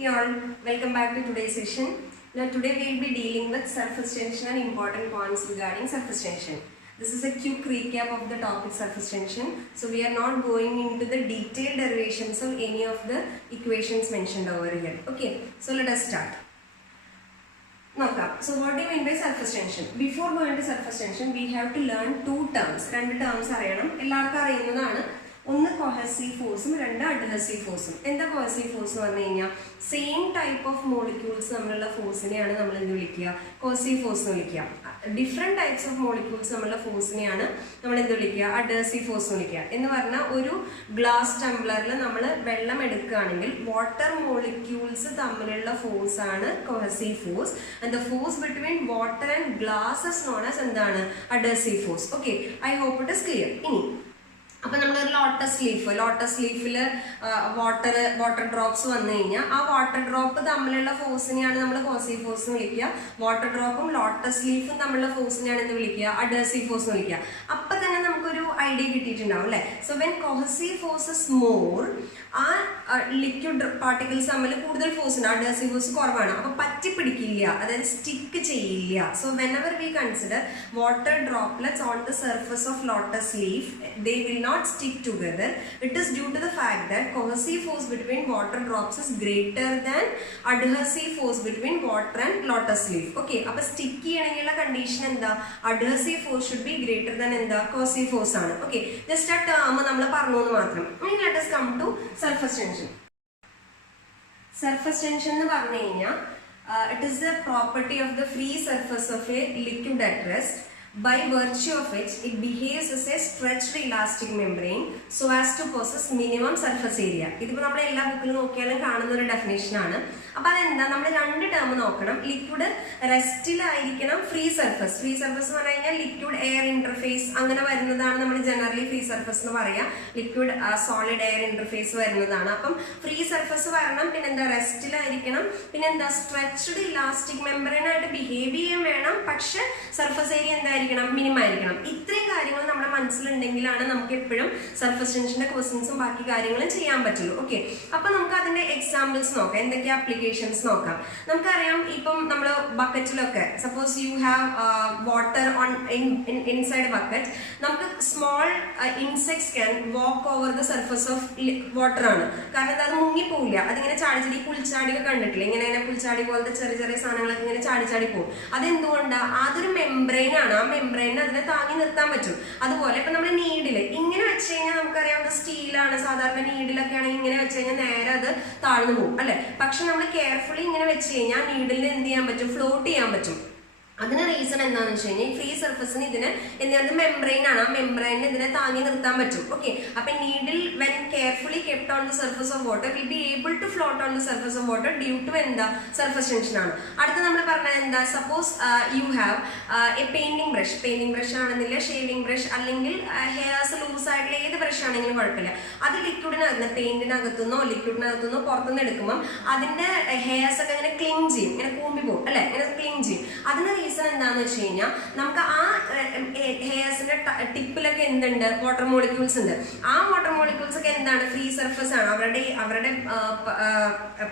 Hey all, welcome back to today's session. Now today we will be dealing with surface tension and important points regarding surface tension. This is a quick recap of the topic surface tension. So we are not going into the detailed derivations of any of the equations mentioned over here. Okay, so let us start. So what do you mean by surface tension? Before going to surface tension, we have to learn two terms. Two terms are one cohesive force and two adhesive force. What is cohesive force? Same type of molecules force cohesive force. Different types of molecules force adhesive force. In a glass tumbler water molecules force cohesive force, and the force between water and glass is known as adhesive force. Okay, I hope it is clear. അപ്പോൾ നമ്മൾ lotus ലീഫിൽ water drops വന്നു കഴിഞ്ഞാൽ ആ water drop തമ്മിലുള്ള ഫോഴ്സിനെയാണ് നമ്മൾ cohesive force എന്ന് വിളിക്കുക. Water ഡ്രോപ്പും lotus ലീഫും തമ്മിലുള്ള ഫോഴ്സിനെയാണ് എന്ത് വിളിക്കുക? അഡ്ഹസീവ് ഫോഴ്സ് എന്ന് വിളിക്കുക. അപ്പൊ തന്നെ നമുക്കൊരു ഐഡിയ കിട്ടിയിട്ടുണ്ടാവും അല്ലെ? So when cohesive force is more, ആ ലിക്വിഡ് പാർട്ടിക്കിൾസ് തമ്മിൽ കൂടുതൽ ഫോഴ്സ് ഉണ്ട്, അഡ്ഹസീവ് ഫോഴ്സ് കുറവാണ്. അപ്പൊ പറ്റി പിടിക്കില്ല, അതായത് സ്റ്റിക്ക് ചെയ്യില്ല. So whenever we consider water droplets on the surface of lotus leaf, they will not stick together. It is due to the fact that cohesive force between water drops is greater than adhesive force between water and lotus leaf. Okay, appo sticky ayanilla condition endha, adhesive force should be greater than endha, cohesive force aanu. Okay, just a term nammal parnu nu matram. Now let us come to surface tension. Surface tension nu parnu kayna it is the property of the free surface of a liquid at rest, by virtue of which it behaves as a stretched elastic membrane so as to possess minimum surface area. ഇതിപ്പോൾ നമ്മൾ എല്ലാ ബുക്കിലും നോക്കിയാലും കാണുന്ന ഒരു definition ആണ്. അപ്പോൾ അതെന്താ, നമ്മൾ രണ്ട് ടേം നോക്കണം. ലിക്വിഡ് റെസ്റ്റിലായിരിക്കണം, ഫ്രീ സർഫസ്. ഫ്രീ സർഫസ് എന്ന് പറഞ്ഞു കഴിഞ്ഞാൽ ലിക്വിഡ് എയർ ഇന്റർഫേസ് അങ്ങനെ വരുന്നതാണ് നമ്മൾ ജനറലി ഫ്രീ സർഫസ് എന്ന് പറയാം. ലിക്വിഡ് സോളിഡ് എയർ ഇന്റർഫേസ് വരുന്നതാണ്. അപ്പം ഫ്രീ സർഫസ് വരണം, പിന്നെന്താ റെസ്റ്റിലായിരിക്കണം, പിന്നെന്താ സ്ട്രെച്ച്ഡ് ഇലാസ്റ്റിക് മെമ്പറൈൻ ആയിട്ട് ബിഹേവ് ചെയ്യാൻ വേണം, പക്ഷെ സർഫസ് ഏരിയ എന്താ മിനിമായിരിക്കണം. ഇത്രയും കാര്യങ്ങൾ നമ്മുടെ മനസ്സിലുണ്ടെങ്കിലാണ് നമുക്ക് എപ്പോഴും സർഫസ് ടെൻഷന്റെ ക്വസ്റ്റ്യൻസും ബാക്കി കാര്യങ്ങളും ചെയ്യാൻ പറ്റുള്ളൂ. ഓക്കെ, അപ്പൊ നമുക്ക് അതിന്റെ എക്സാമ്പിൾസ് നോക്കാം, എന്തൊക്കെ ആപ്ലിക്കേഷൻസ് നോക്കാം. നമുക്കറിയാം, ഇപ്പം നമ്മൾ ബക്കറ്റിലൊക്കെ suppose you have water on inside bucket, നമുക്ക് small insects can walk over the surface of water ആണ്. കാരണം അത് മുങ്ങിപ്പോവില്ല, അതിങ്ങനെ ചാടിച്ചാടി പുൽച്ചാടിയൊക്കെ കണ്ടിട്ടില്ല, ഇങ്ങനെ പുൽച്ചാടി പോലത്തെ ചെറിയ ചെറിയ സാധനങ്ങളൊക്കെ ഇങ്ങനെ ചാടിച്ചാടി പോകും. അതെന്തുകൊണ്ടാണ്? അതൊരു മെംബ്രെയിൻ ആണ്, ആ മെംബ്രെയിനെ അതിനെ താങ്ങി നിർത്താൻ പറ്റും. അതുപോലെ ഇപ്പൊ നമ്മുടെ നീഡില് ഇങ്ങനെ വെച്ച് കഴിഞ്ഞാൽ നമുക്കറിയാം സ്റ്റീലാണ്, സാധാരണ നീഡിലൊക്കെ ആണെങ്കിൽ ഇങ്ങനെ വെച്ച് കഴിഞ്ഞാൽ നേരെ അത് താഴ്ന്നു പോകും അല്ലെ? പക്ഷെ നമ്മൾ കെയർഫുള്ളി ഇങ്ങനെ വെച്ച് കഴിഞ്ഞാൽ നീഡിലിന് എന്ത് ചെയ്യാൻ പറ്റും? ഫ്ലോട്ട് ചെയ്യാൻ പറ്റും. അതിന് റീസൺ എന്താണെന്ന് വെച്ച് കഴിഞ്ഞാൽ ഫ്രീ സർഫസിന് ഇതിന് എന്താണ് മെംബ്രെയിൻ ആണ്, ആ മെംബ്രെയിനെ ഇതിനെ താങ്ങി നിർത്താൻ പറ്റും. ഓക്കെ, അപ്പൊ needle when carefully kept on the surface of water will be able to float on the surface of water due to എന്താ? സർഫസ് ടെൻഷൻ ആണ്. അടുത്ത് നമ്മൾ പറഞ്ഞത് എന്താ? Suppose you have a painting brush ആണെന്നില്ല, ഷേവിംഗ് ബ്രഷ് അല്ലെങ്കിൽ hairs loose ആയിട്ടുള്ള ഏത് ബ്രഷ് ആണെങ്കിലും കുഴപ്പമില്ല. അത് ലിക്വിഡിനകത്ത് പെയിന്റിനകത്തുനിന്നോ ലിക്വിഡിനകത്തുനിന്നോ പുറത്തുനിന്ന് എടുക്കുമ്പോൾ അതിന്റെ ഹെയർസ് ഒക്കെ ഇങ്ങനെ ക്ലീൻ ചെയ്യും, ഇങ്ങനെ കൂമ്പി പോകും അല്ലെ, ഇങ്ങനെ ക്ലീൻ ചെയ്യും. അതിന് എന്താന്ന് വെച്ച് കഴിഞ്ഞാൽ നമുക്ക് ആ ഹെയർസിന്റെ ടിപ്പിലൊക്കെ എന്തുണ്ട്? വാട്ടർ മോളിക്യൂൾസ് ഉണ്ട്. ആ വാട്ടർ മോളിക്യൂൾസ് ഒക്കെ എന്താണ്? ഫ്രീ സർഫസ് ആണ്. അവരുടെ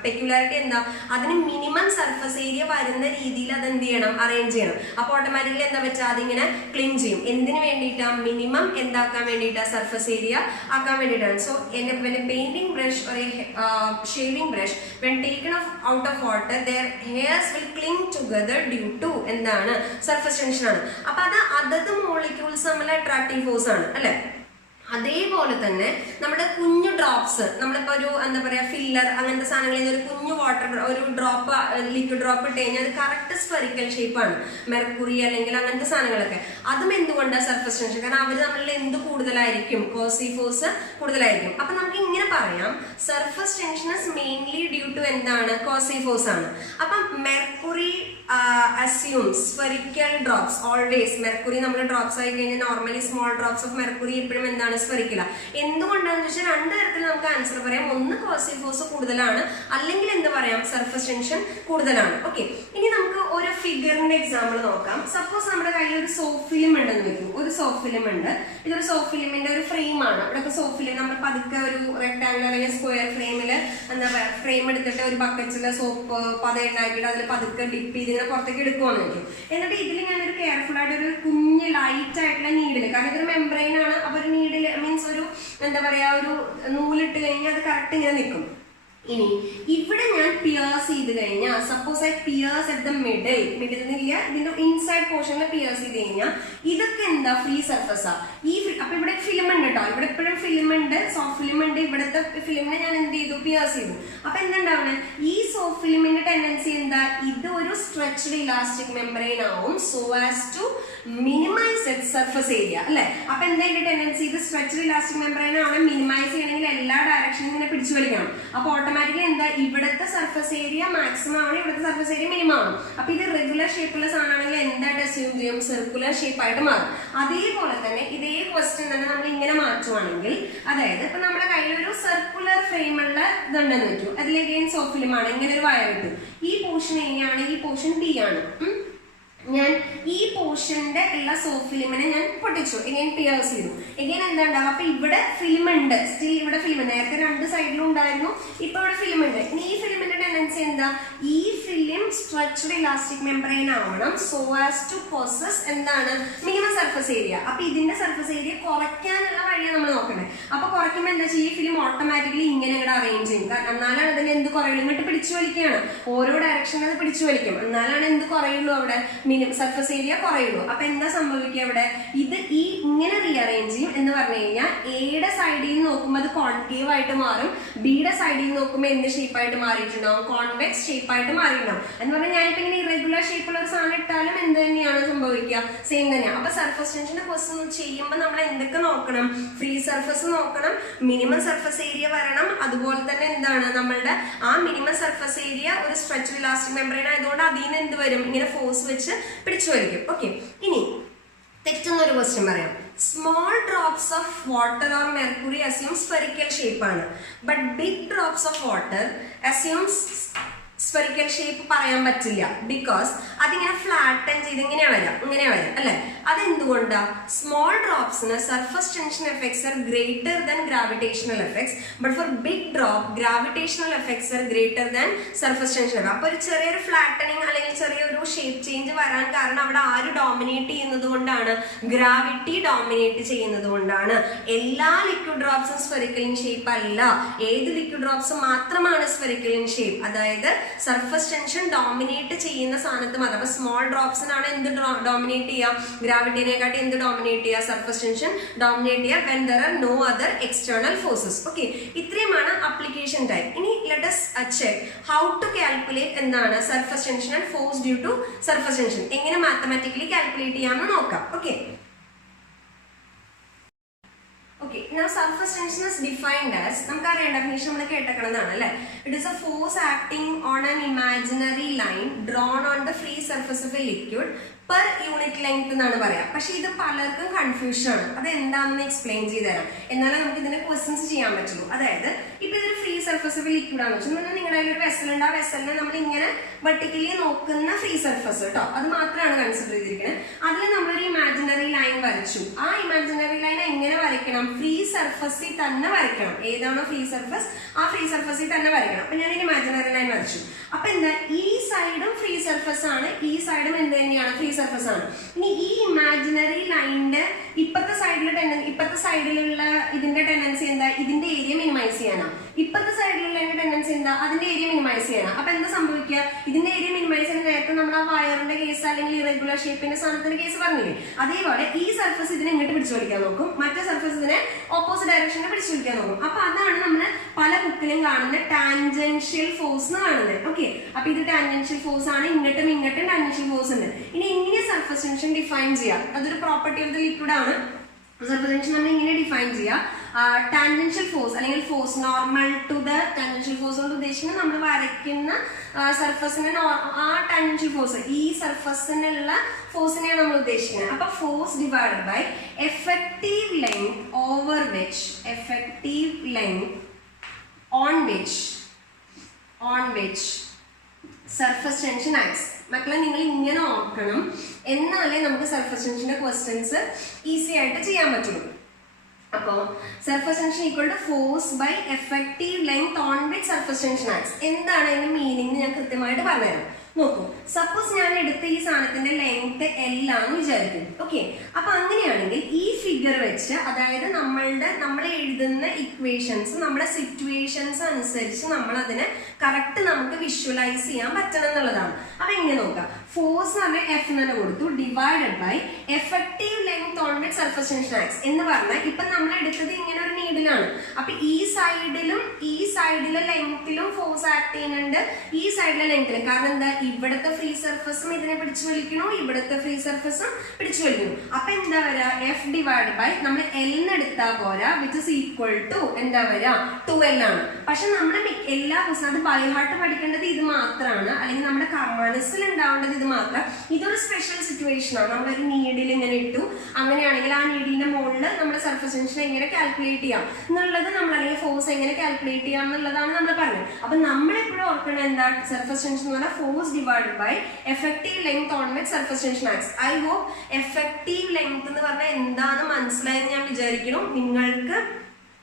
പെക്യുലാരിറ്റി എന്താ? അതിന് മിനിമം സർഫസ് ഏരിയ വരുന്ന രീതിയിൽ അത് എന്ത് ചെയ്യണം? അറേഞ്ച് ചെയ്യണം. അപ്പൊ ഓട്ടോമാറ്റിക്കലി എന്താ വെച്ചാൽ അതിങ്ങനെ ക്ലീൻ ചെയ്യും. എന്തിനു വേണ്ടിയിട്ടാ? മിനിമം എന്താക്കാൻ വേണ്ടിയിട്ടാ? സർഫസ് ഏരിയ ആക്കാൻ വേണ്ടിയിട്ടാണ്. So painting brush shaving brush when taken out of water, their hairs will cling together due to എന്താണ്? സർഫസ് ടെൻഷൻ ആണ്. അപ്പൊ അത് അതത് മോളിക്യൂൾസ് തമ്മിൽ അട്രാക്റ്റീവ് ഫോഴ്സ് ആണ് അല്ലെ? അതേപോലെ തന്നെ നമ്മുടെ കുഞ്ഞു ഡ്രോപ്സ്, നമ്മളിപ്പോ ഒരു എന്താ പറയാ ഫില്ലർ അങ്ങനത്തെ സാധനങ്ങളിൽ ഒരു കുഞ്ഞു ഒരു ഡ്രോപ്പ് ലിക്വിഡ് ഡ്രോപ്പ് ഇട്ട് കഴിഞ്ഞാൽ അത് കറക്റ്റ് സ്ഫെറിക്കൽ ഷേപ്പാണ്. മെർക്കുറി അല്ലെങ്കിൽ അങ്ങനത്തെ സാധനങ്ങളൊക്കെ, അതും എന്തുകൊണ്ടാണ്? Surface tension. കാരണം അവർ തമ്മിൽ എന്ത് കൂടുതലായിരിക്കും? കോഹസീവ് ഫോഴ്സ് കൂടുതലായിരിക്കും. അപ്പൊ നമുക്ക് ഇങ്ങനെ പറയാം, surface tension is mainly due to എന്താണ്? കോഹസീവ് ഫോഴ്സ് ആണ്. അപ്പം mercury assumes spherical drops always. Mercury നമ്മൾ ഡ്രോപ്സ് ആയി കഴിഞ്ഞാൽ normally small drops of mercury എപ്പോഴും എന്താണ്? സ്ഫെറിക്കൽ. എന്തുകൊണ്ടാണെന്ന് വെച്ചാൽ രണ്ട് തരത്തിൽ നമുക്ക് ആൻസർ പറയാം. ഒന്ന് കോഹസീവ് ഫോഴ്സ് കൂടുതലാണ്, അല്ലെങ്കിൽ എന്ത് പറയാം? സർഫസ് ടെൻഷൻ കൂടുതലാണ്. ഓക്കെ, ഇനി നമുക്ക് ഒരു ഫിഗറിന്റെ എക്സാമ്പിൾ നോക്കാം. സപ്പോസ് നമ്മുടെ കയ്യിൽ ഒരു സോപ്പ് ഫിലിം ഉണ്ടെന്ന് വെക്കും. ഒരു സോപ്പ് ഫിലിം ഉണ്ട്, ഇതൊരു സോപ്പ് ഫിലിമിന്റെ ഒരു ഫ്രെയിം ആണ്. ഇവിടെ സോപ്പ് ഫിലിം നമ്മൾ പതുക്കെ ഒരു റെക്ടാംഗുലർ അല്ലെങ്കിൽ സ്ക്വയർ ഫ്രെയിമിൽ എന്താ പറയുക ഫ്രെയിം എടുത്തിട്ട് ഒരു ബക്കറ്റിലെ സോപ്പ് പത ഉണ്ടാക്കിയിട്ട് അതിൽ പതുക്കെ ഡിപ്പ് ചെയ്ത് ഇങ്ങനെ പുറത്തേക്ക് എടുക്കുവാന്ന് വെക്കും. എന്നിട്ട് ഇതിൽ ഞാനൊരു കെയർഫുൾ ആയിട്ട് ഒരു കുഞ്ഞ് ലൈറ്റ് ആയിട്ടുള്ള നീഡില്, കാരണം ഇതൊരു മെംബ്രെയിൻ ആണ്, അപ്പൊ ഒരു നീഡില് മീൻസ് ഒരു എന്താ പറയാ ഒരു നൂലിട്ട് കഴിഞ്ഞാൽ അത് കറക്റ്റ് ഇങ്ങനെ നിൽക്കും. ഇനി ഇവിടെ ഞാൻ പിയേഴ്സ് ചെയ്ത് കഴിഞ്ഞാൽ, suppose I pierce at the middle നിന്നില്ല ഇതിന്റെ ഇൻസൈഡ് പോർഷനിൽ പിയേഴ്സ് ചെയ്ത് കഴിഞ്ഞാൽ ഇതൊക്കെ എന്താ ഫ്രീ സർഫസാ. അപ്പൊ ഇവിടെ ഫിലിം ഉണ്ട് കേട്ടോ, ഇവിടെ എപ്പോഴും ഫിലിം ഉണ്ട്, സോഫ്റ്റ് ഫിലിം ഉണ്ട്. ഇവിടുത്തെ ഫിലിമിനെ ഞാൻ എന്ത് ചെയ്തു, പിയേഴ്സ് ചെയ്തു. അപ്പൊ എന്തുണ്ടാവണേ, ഈ സോഫ്റ്റ് ഫിലിമിന്റെ ടെൻഡൻസി എന്താ, ഇത് ഒരു സ്ട്രെച്ച്ഡ് ഇലാസ്റ്റിക് മെംബ്രെയിൻ ആവും, so as to minimise its surface area അല്ലെ. അപ്പൊ എന്താ ഇതിന്റെ ടെൻഡൻസി, ഇത് സ്ട്രെച്ച്ഡ് ഇലാസ്റ്റിക് മെംബ്രെയിൻ ആണ്, മിനിമൈസ് ചെയ്യണമെങ്കിൽ എല്ലാ ഡയറക്ഷനിലും ഇങ്ങനെ പിടിച്ചു വലിക്കണം. അപ്പൊ ഓട്ടോമാറ്റിക്കലി എന്താ, ഇവിടുത്തെ സർഫസ് ഏരിയ മാക്സിമം ആണ്, ഇവിടുത്തെ സർഫസ് ഏരിയ മിനിമം ആണ്. അപ്പൊ ഇത് റെഗുലർ ഷേപ്പുള്ള സാധനമാണെങ്കിൽ എന്തായിട്ട് അസ്യൂം ചെയ്യും, സർക്കുലർ ഷേപ്പ് ആയിട്ട് മാറും. അതേപോലെ തന്നെ ഇതേ ക്വസ്റ്റ്യൻ തന്നെ നമ്മൾ ഇങ്ങനെ മാറ്റുവാണെങ്കിൽ, അതായത് ഇപ്പൊ നമ്മുടെ കയ്യിൽ ഒരു സർക്കുലർ ഫ്രെയിം ഉള്ള ഇതുണ്ടെന്ന് വെച്ചു, അതിലേക്ക് സോഫ്റ്റ് ഫിലിം ആണ്, ഇങ്ങനെ ഒരു വയർ ഇട്ടു. ഈ പോർഷൻ എ ആണ്, ഈ പോർഷൻ ബി ആണ്. ഞാൻ ഈ പോർഷന്റെ ഉള്ള സോഫ്റ്റ് ഫിലിമിനെ ഞാൻ പൊട്ടിച്ചു, എഗെയിൻ പിയേഴ്സ് ചെയ്തു. എഗെയിൻ എന്താ ഉണ്ടാവുക, അപ്പൊ ഇവിടെ ഫിലിം ഉണ്ട്, സ്റ്റിൽ ഇവിടെ ഫിലിം, നേരത്തെ രണ്ട് സൈഡിലും ഉണ്ടായിരുന്നു, ഇപ്പൊ ഇവിടെ ഫിലിം ഉണ്ട്. ഇനി ഈ ഫിലിമിന്റെ ടെൻഡൻസി എന്താ, ഈ ഫിലിം സ്ട്രെച്ച്ഡ് ഇലാസ്റ്റിക് മെംബ്രെയിൻ ആവണം, സോ ആസ് ടു പൊസസ് എന്താണ് മിനിമം സർഫസ് ഏരിയ. അപ്പൊ ഇതിന്റെ സർഫസ് ഏരിയ കുറയ്ക്കാനുള്ള വഴിയാണ് നമ്മൾ നോക്കണേ. അപ്പൊ കുറയ്ക്കുമ്പോൾ എന്താ ചെയ്യുക, ഈ ഫിലിം ഓട്ടോമാറ്റിക്കലി ഇങ്ങനെ ഇവിടെ അറേഞ്ച് ചെയ്യും. എന്നാലാണ് അതിന് എന്ത് കുറയുള്ളൂ, ഇങ്ങോട്ട് പിടിച്ചു വലിക്കുകയാണ്, ഓരോ ഡയറക്ഷനിൽ അത് പിടിച്ചു വലിക്കും, എന്നാലാണ് എന്ത് കുറയുള്ളൂ, അവിടെ സർഫസ് ഏരിയ കുറയുള്ളൂ. അപ്പൊ എന്താ സംഭവിക്കുക, ഇവിടെ ഇത് ഈ ഇങ്ങനെ റീഅറേഞ്ച് ചെയ്യും എന്ന് പറഞ്ഞു കഴിഞ്ഞാൽ എയുടെ സൈഡിൽ നിന്ന് നോക്കുമ്പോൾ അത് കോൺകേവ് ആയിട്ട് മാറും, ബിയുടെ സൈഡിൽ നിന്ന് നോക്കുമ്പോൾ എന്ത് ഷേപ്പായിട്ട് മാറിയിട്ടുണ്ടാവും, കോൺവെക്സ് ഷേപ്പായിട്ട് മാറിയിട്ടുണ്ടാവും. എന്ന് പറഞ്ഞാൽ ഞാനിപ്പോ ഇങ്ങനെ ഇറഗുലർ ഷേപ്പുള്ള ഒരു സാധനം ഇട്ടാലും എന്ത് തന്നെയാണ് സംഭവിക്കുക, സെയിം തന്നെയാണ്. അപ്പൊ സർഫസ് ടെൻഷന്റെ ക്വസ്റ്റ്യൻ ചെയ്യുമ്പോൾ നമ്മൾ എന്തൊക്കെ നോക്കണം, ഫ്രീ സർഫസ് നോക്കണം, മിനിമം സർഫസ് ഏരിയ വരണം, അതുപോലെ തന്നെ എന്താണ് നമ്മളുടെ ആ മിനിമം സർഫസ് ഏരിയ ഒരു സ്ട്രെച്ച്ഡ് ഇലാസ്റ്റിക് മെംബ്രെയിൻ ആയതുകൊണ്ട് അതിൽ നിന്ന് എന്ത് വരും, ഇങ്ങനെ ഫോഴ്സ് വെച്ച് പിടിച്ചു വലിക്കും. ഓക്കെ, ഇനി തെറ്റുന്നൊരു ക്വസ്റ്റ്യൻ പറയാം. Small drops of water or mercury assume spherical shape ആണ്, but big drops of water assumes spherical shape പറയാൻ പറ്റില്ല, ബിക്കോസ് അതിങ്ങനെ ഫ്ലാറ്റൻ ചെയ്ത് ഇങ്ങനെ വരാം അല്ലെ. അതെന്തുകൊണ്ടാ, സ്മോൾ ഡ്രോപ്സിന് surface tension effects are greater than gravitational effects, but for big drop gravitational effects are greater than surface tension effect. അപ്പൊ ഒരു ചെറിയൊരു ഫ്ലാറ്റനിങ് അല്ലെങ്കിൽ ചെറിയൊരു ഷേപ്പ് ചേഞ്ച് വരാൻ കാരണം അവിടെ ആര് ഡോമിനേറ്റ് ചെയ്യുന്നത് കൊണ്ടാണ്, ഗ്രാവിറ്റി ഡോമിനേറ്റ് ചെയ്യുന്നത് കൊണ്ടാണ്. എല്ലാ ലിക്വിഡ് ഡ്രോപ്സും സ്ഫെറിക്കൽ ഇൻ ഷേപ്പ് അല്ല, ഏത് ലിക്വിഡ് ഡ്രോപ്സ് മാത്രമാണ് സ്ഫെറിക്കൽ ഇൻ ഷേപ്പ്, അതായത് സർഫസ് ടെൻഷൻ ഡോമിനേറ്റ് ചെയ്യുന്ന സാധനത്ത് മാത്രം. അപ്പൊ സ്മോൾ ഡ്രോപ്സിനാണ് എന്ത് ഡോമിനേറ്റ് ചെയ്യുക, ഗ്രാവിറ്റിനെക്കാട്ടി എന്ത് ഡോമിനേറ്റ് ചെയ്യുക, സർഫസ് ടെൻഷൻ ഡോമിനേറ്റ് ചെയ്യുക when there are no other external forces. Okay, ഇത്രയുമാണ് അപ്ലിക്കേഷൻ ടൈപ്പ്. ഇനി let us check how to calculate എന്താണ് surface tension and force due to surface tension, എങ്ങനെ മാത്തമാറ്റിക്കലി കാൽക്കുലേറ്റ് ചെയ്യാമെന്ന് നോക്കാം. ഓക്കെ, okay, now surface tension is defined as, നമുക്കറിയാം definition നമ്മൾ കേട്ടേക്കണതാണ് അല്ലെ. It is a force acting on an imaginary line drawn on the free surface of a liquid per unit length എന്നാണ് പറയാം. പക്ഷെ ഇത് പലർക്കും കൺഫ്യൂഷൻ ആണ്, അത് എന്താണെന്ന് എക്സ്പ്ലെയിൻ ചെയ്ത് തരാം, എന്നാലേ നമുക്ക് ഇതിന്റെ ക്വസ്റ്റ്യൻസ് ചെയ്യാൻ പറ്റുള്ളൂ. അതായത് ഇപ്പൊ ഇതൊരു ഫ്രീ സർഫസ് ഓഫ് ലിക്വിഡ് ആണ് വെച്ചാൽ നിങ്ങളുടെ കയ്യിൽ ഒരു വെസൽ ഉണ്ട്, ആ വെസലിനെ നമ്മൾ ഇങ്ങനെ വെർട്ടിക്കലി നോക്കുന്ന ഫ്രീ സർഫസ് കേട്ടോ, അത് മാത്രമാണ് കൺസിഡർ ചെയ്തിരിക്കുന്നത്. അതിൽ നമ്മളൊരു ഇമാജിനറി ലൈൻ വരച്ചു, ആ ഇമാജിനറി ലൈൻ എങ്ങനെ വരയ്ക്കണം, ഫ്രീ സർഫസിൽ തന്നെ വരയ്ക്കണം. ഏതാണോ ഫ്രീ സർഫസ് ആ ഫ്രീ സർഫസിൽ തന്നെ വരയ്ക്കണം. അപ്പൊ ഞാൻ ഇമാജിനറി ലൈൻ വരച്ചു. അപ്പൊ എന്താ, ഈ സൈഡും ഫ്രീ സർഫസ് ആണ്, ഈ സൈഡും എന്ത് തന്നെയാണ്, ഫ്രീ സർഫസ് ആണ്. ഇനി ഈ ഇമാജിനറി ലൈനിന്റെ ഇപ്പത്തെ സൈഡിലുള്ള ഇതിന്റെ ടെൻഡൻസി എന്താ, ഇതിന്റെ ഏരിയ മിനിമൈസ് ചെയ്യാനാണ്. ഇപ്പത്തെ സൈഡിലുള്ള ടെൻഡൻസി എന്താ, അതിന്റെ ഏരിയ മിനിമൈസ് ചെയ്യാനാണ്. അപ്പൊ എന്താ സംഭവിക്കുക, ഇതിന്റെ ഏരിയ മിനിമൈസ് ചെയ്യാൻ നേരത്തെ നമ്മൾ ആ വയറിന്റെ കേസ് അല്ലെങ്കിൽ ഇറഗുലർ ഷേപ്പിന്റെ സാധനത്തിന്റെ കേസ് പറഞ്ഞില്ലേ, അതേപോലെ ഈ സർഫസ് ഇതിനെ ഇങ്ങോട്ട് പിടിച്ചു വലിക്കാൻ നോക്കും, മറ്റേ സർഫസ് ഇതിനെ ഓപ്പോസിറ്റ് ഡയറക്ഷനിൽ പിടിച്ചു വലിക്കാൻ നോക്കും. അപ്പൊ അതാണ് നമ്മൾ പല ബുക്കിലും കാണുന്ന ടാൻജൻഷ്യൽ ഫോഴ്സ് എന്ന് കാണുന്നത്. ഓക്കെ, അപ്പൊ ഇത് ടാൻജൻഷ്യൽ ഫോഴ്സ് ആണ്, ഇങ്ങോട്ടും ടാൻജൻഷ്യൽ ഫോഴ്സ് ഉണ്ട്. ഇനി എങ്ങനെ സർഫസ് ടെൻഷൻ ഡിഫൈൻ ചെയ്യാം, അതൊരു പ്രോപ്പർട്ടി ഓഫ് ദ ലിക്വിഡ് ആണ്. സർഫസ് ടെൻഷൻ നമ്മൾ ഇങ്ങനെ ഡിഫൈൻ ചെയ്യാം, ടാൻജൻഷ്യൽ ഫോഴ്സ് അല്ലെങ്കിൽ force normal to the tangential force കൊണ്ട് ഉദ്ദേശിക്കുന്നത് നമ്മൾ വരയ്ക്കുന്ന സർഫസിന് ആ ടാൻജൻഷ്യൽ ഫോഴ്സ്, ഈ സർഫസിനുള്ള ഫോഴ്സിനെയാണ് നമ്മൾ ഉദ്ദേശിക്കുന്നത്. അപ്പൊ force divided by effective length over which, effective length on which surface tension acts. മക്കളെ നിങ്ങൾ ഇങ്ങനെ ഓർക്കണം, എന്നാലേ നമുക്ക് സർഫസ് ടെൻഷന്റെ ക്വസ്റ്റ്യൻസ് ഈസി ആയിട്ട് ചെയ്യാൻ പറ്റുള്ളൂ. അപ്പോൾ surface tension equal to force by effective length on which surface tension acts. എന്താണ് അതിന്റെ മീനിങ് ഞാൻ കൃത്യമായിട്ട് പറഞ്ഞുതരാം. നോക്കൂ, സപ്പോസ് ഞാൻ എടുത്ത ഈ സാധനത്തിന്റെ ലെങ്ത് L ആണെന്ന് വിചാരിക്കും. ഓക്കെ, അപ്പൊ അങ്ങനെയാണെങ്കിൽ ഈ ഫിഗർ വെച്ച്, അതായത് നമ്മൾ എഴുതുന്ന ഇക്വേഷൻസ് നമ്മുടെ സിറ്റുവേഷൻസ് അനുസരിച്ച് നമ്മൾ അതിനെ കറക്റ്റ് നമുക്ക് വിഷ്വലൈസ് ചെയ്യാൻ പറ്റണം എന്നുള്ളതാണ്. അപ്പൊ എങ്ങനെ നോക്കാം, ഫോഴ്സ് എന്ന് പറഞ്ഞാൽ F എന്ന് കൊടുത്തു, divided by effective length on which surface tension acts എന്ന് പറഞ്ഞാൽ ഇപ്പൊ നമ്മൾ എടുത്തത് ഇങ്ങനെ ഒരു നീഡിലാണ്. അപ്പൊ ഈ സൈഡിലെ ലെങ്ത്തിലും ഫോഴ്സ് ആക്ട് ചെയ്യുന്നുണ്ട്, ഈ സൈഡിലെ ലെങ്ത്തിലും. കാരണം എന്താ, ഇവിടുത്തെ ഫ്രീ സർഫസും ഇതിനെ പിടിച്ചു വലിക്കണു, ഇവിടുത്തെ ഫ്രീ സർഫസും പിടിച്ചു വലിക്കുന്നു. അപ്പൊ എന്താ വരാ, F ഡിവൈഡ് ബൈ നമ്മൾ L എടുത്താൽ പോരാ, വിച്ച് ഇസ് ഈക്വൽ ടു എന്താ വരാ 2L ആണ്. പക്ഷെ നമ്മൾ എല്ലാ ദിവസവും അത് ബൈ ഹാർട്ട് പഠിക്കേണ്ടത് ഇത് മാത്രമാണ്, അല്ലെങ്കിൽ നമ്മുടെ മനസ്സിൽ ഉണ്ടാവേണ്ടത് ഇത് മാത്രം. ഇതൊരു സ്പെഷ്യൽ സിറ്റുവേഷൻ ആണ്. നമ്മളൊരു നീഡിൽ ഇങ്ങനെ ഇട്ടു, അങ്ങനെയാണെങ്കിൽ ആ നീഡിലിന്റെ മുകളിൽ നമ്മുടെ സർഫസ് ടെൻഷൻ എങ്ങനെ കാൽക്കുലേറ്റ് ചെയ്യാം എന്നുള്ളത്, നമ്മൾ അല്ലെങ്കിൽ ഫോഴ്സ് എങ്ങനെ കാൽക്കുലേറ്റ് ചെയ്യാം എന്നുള്ളതാണ് നമ്മൾ പറഞ്ഞത്. അപ്പൊ നമ്മളെപ്പോഴും ഓർക്കണം എന്താ, സർഫസ് ടെൻഷൻ എന്ന് പറഞ്ഞാൽ force divided by effective length on which surface tension acts. I hope effective length എന്ന് പറഞ്ഞാൽ എന്താണെന്ന് മനസ്സിലായെന്ന് ഞാൻ വിചാരിക്കുന്നു. നിങ്ങൾക്ക്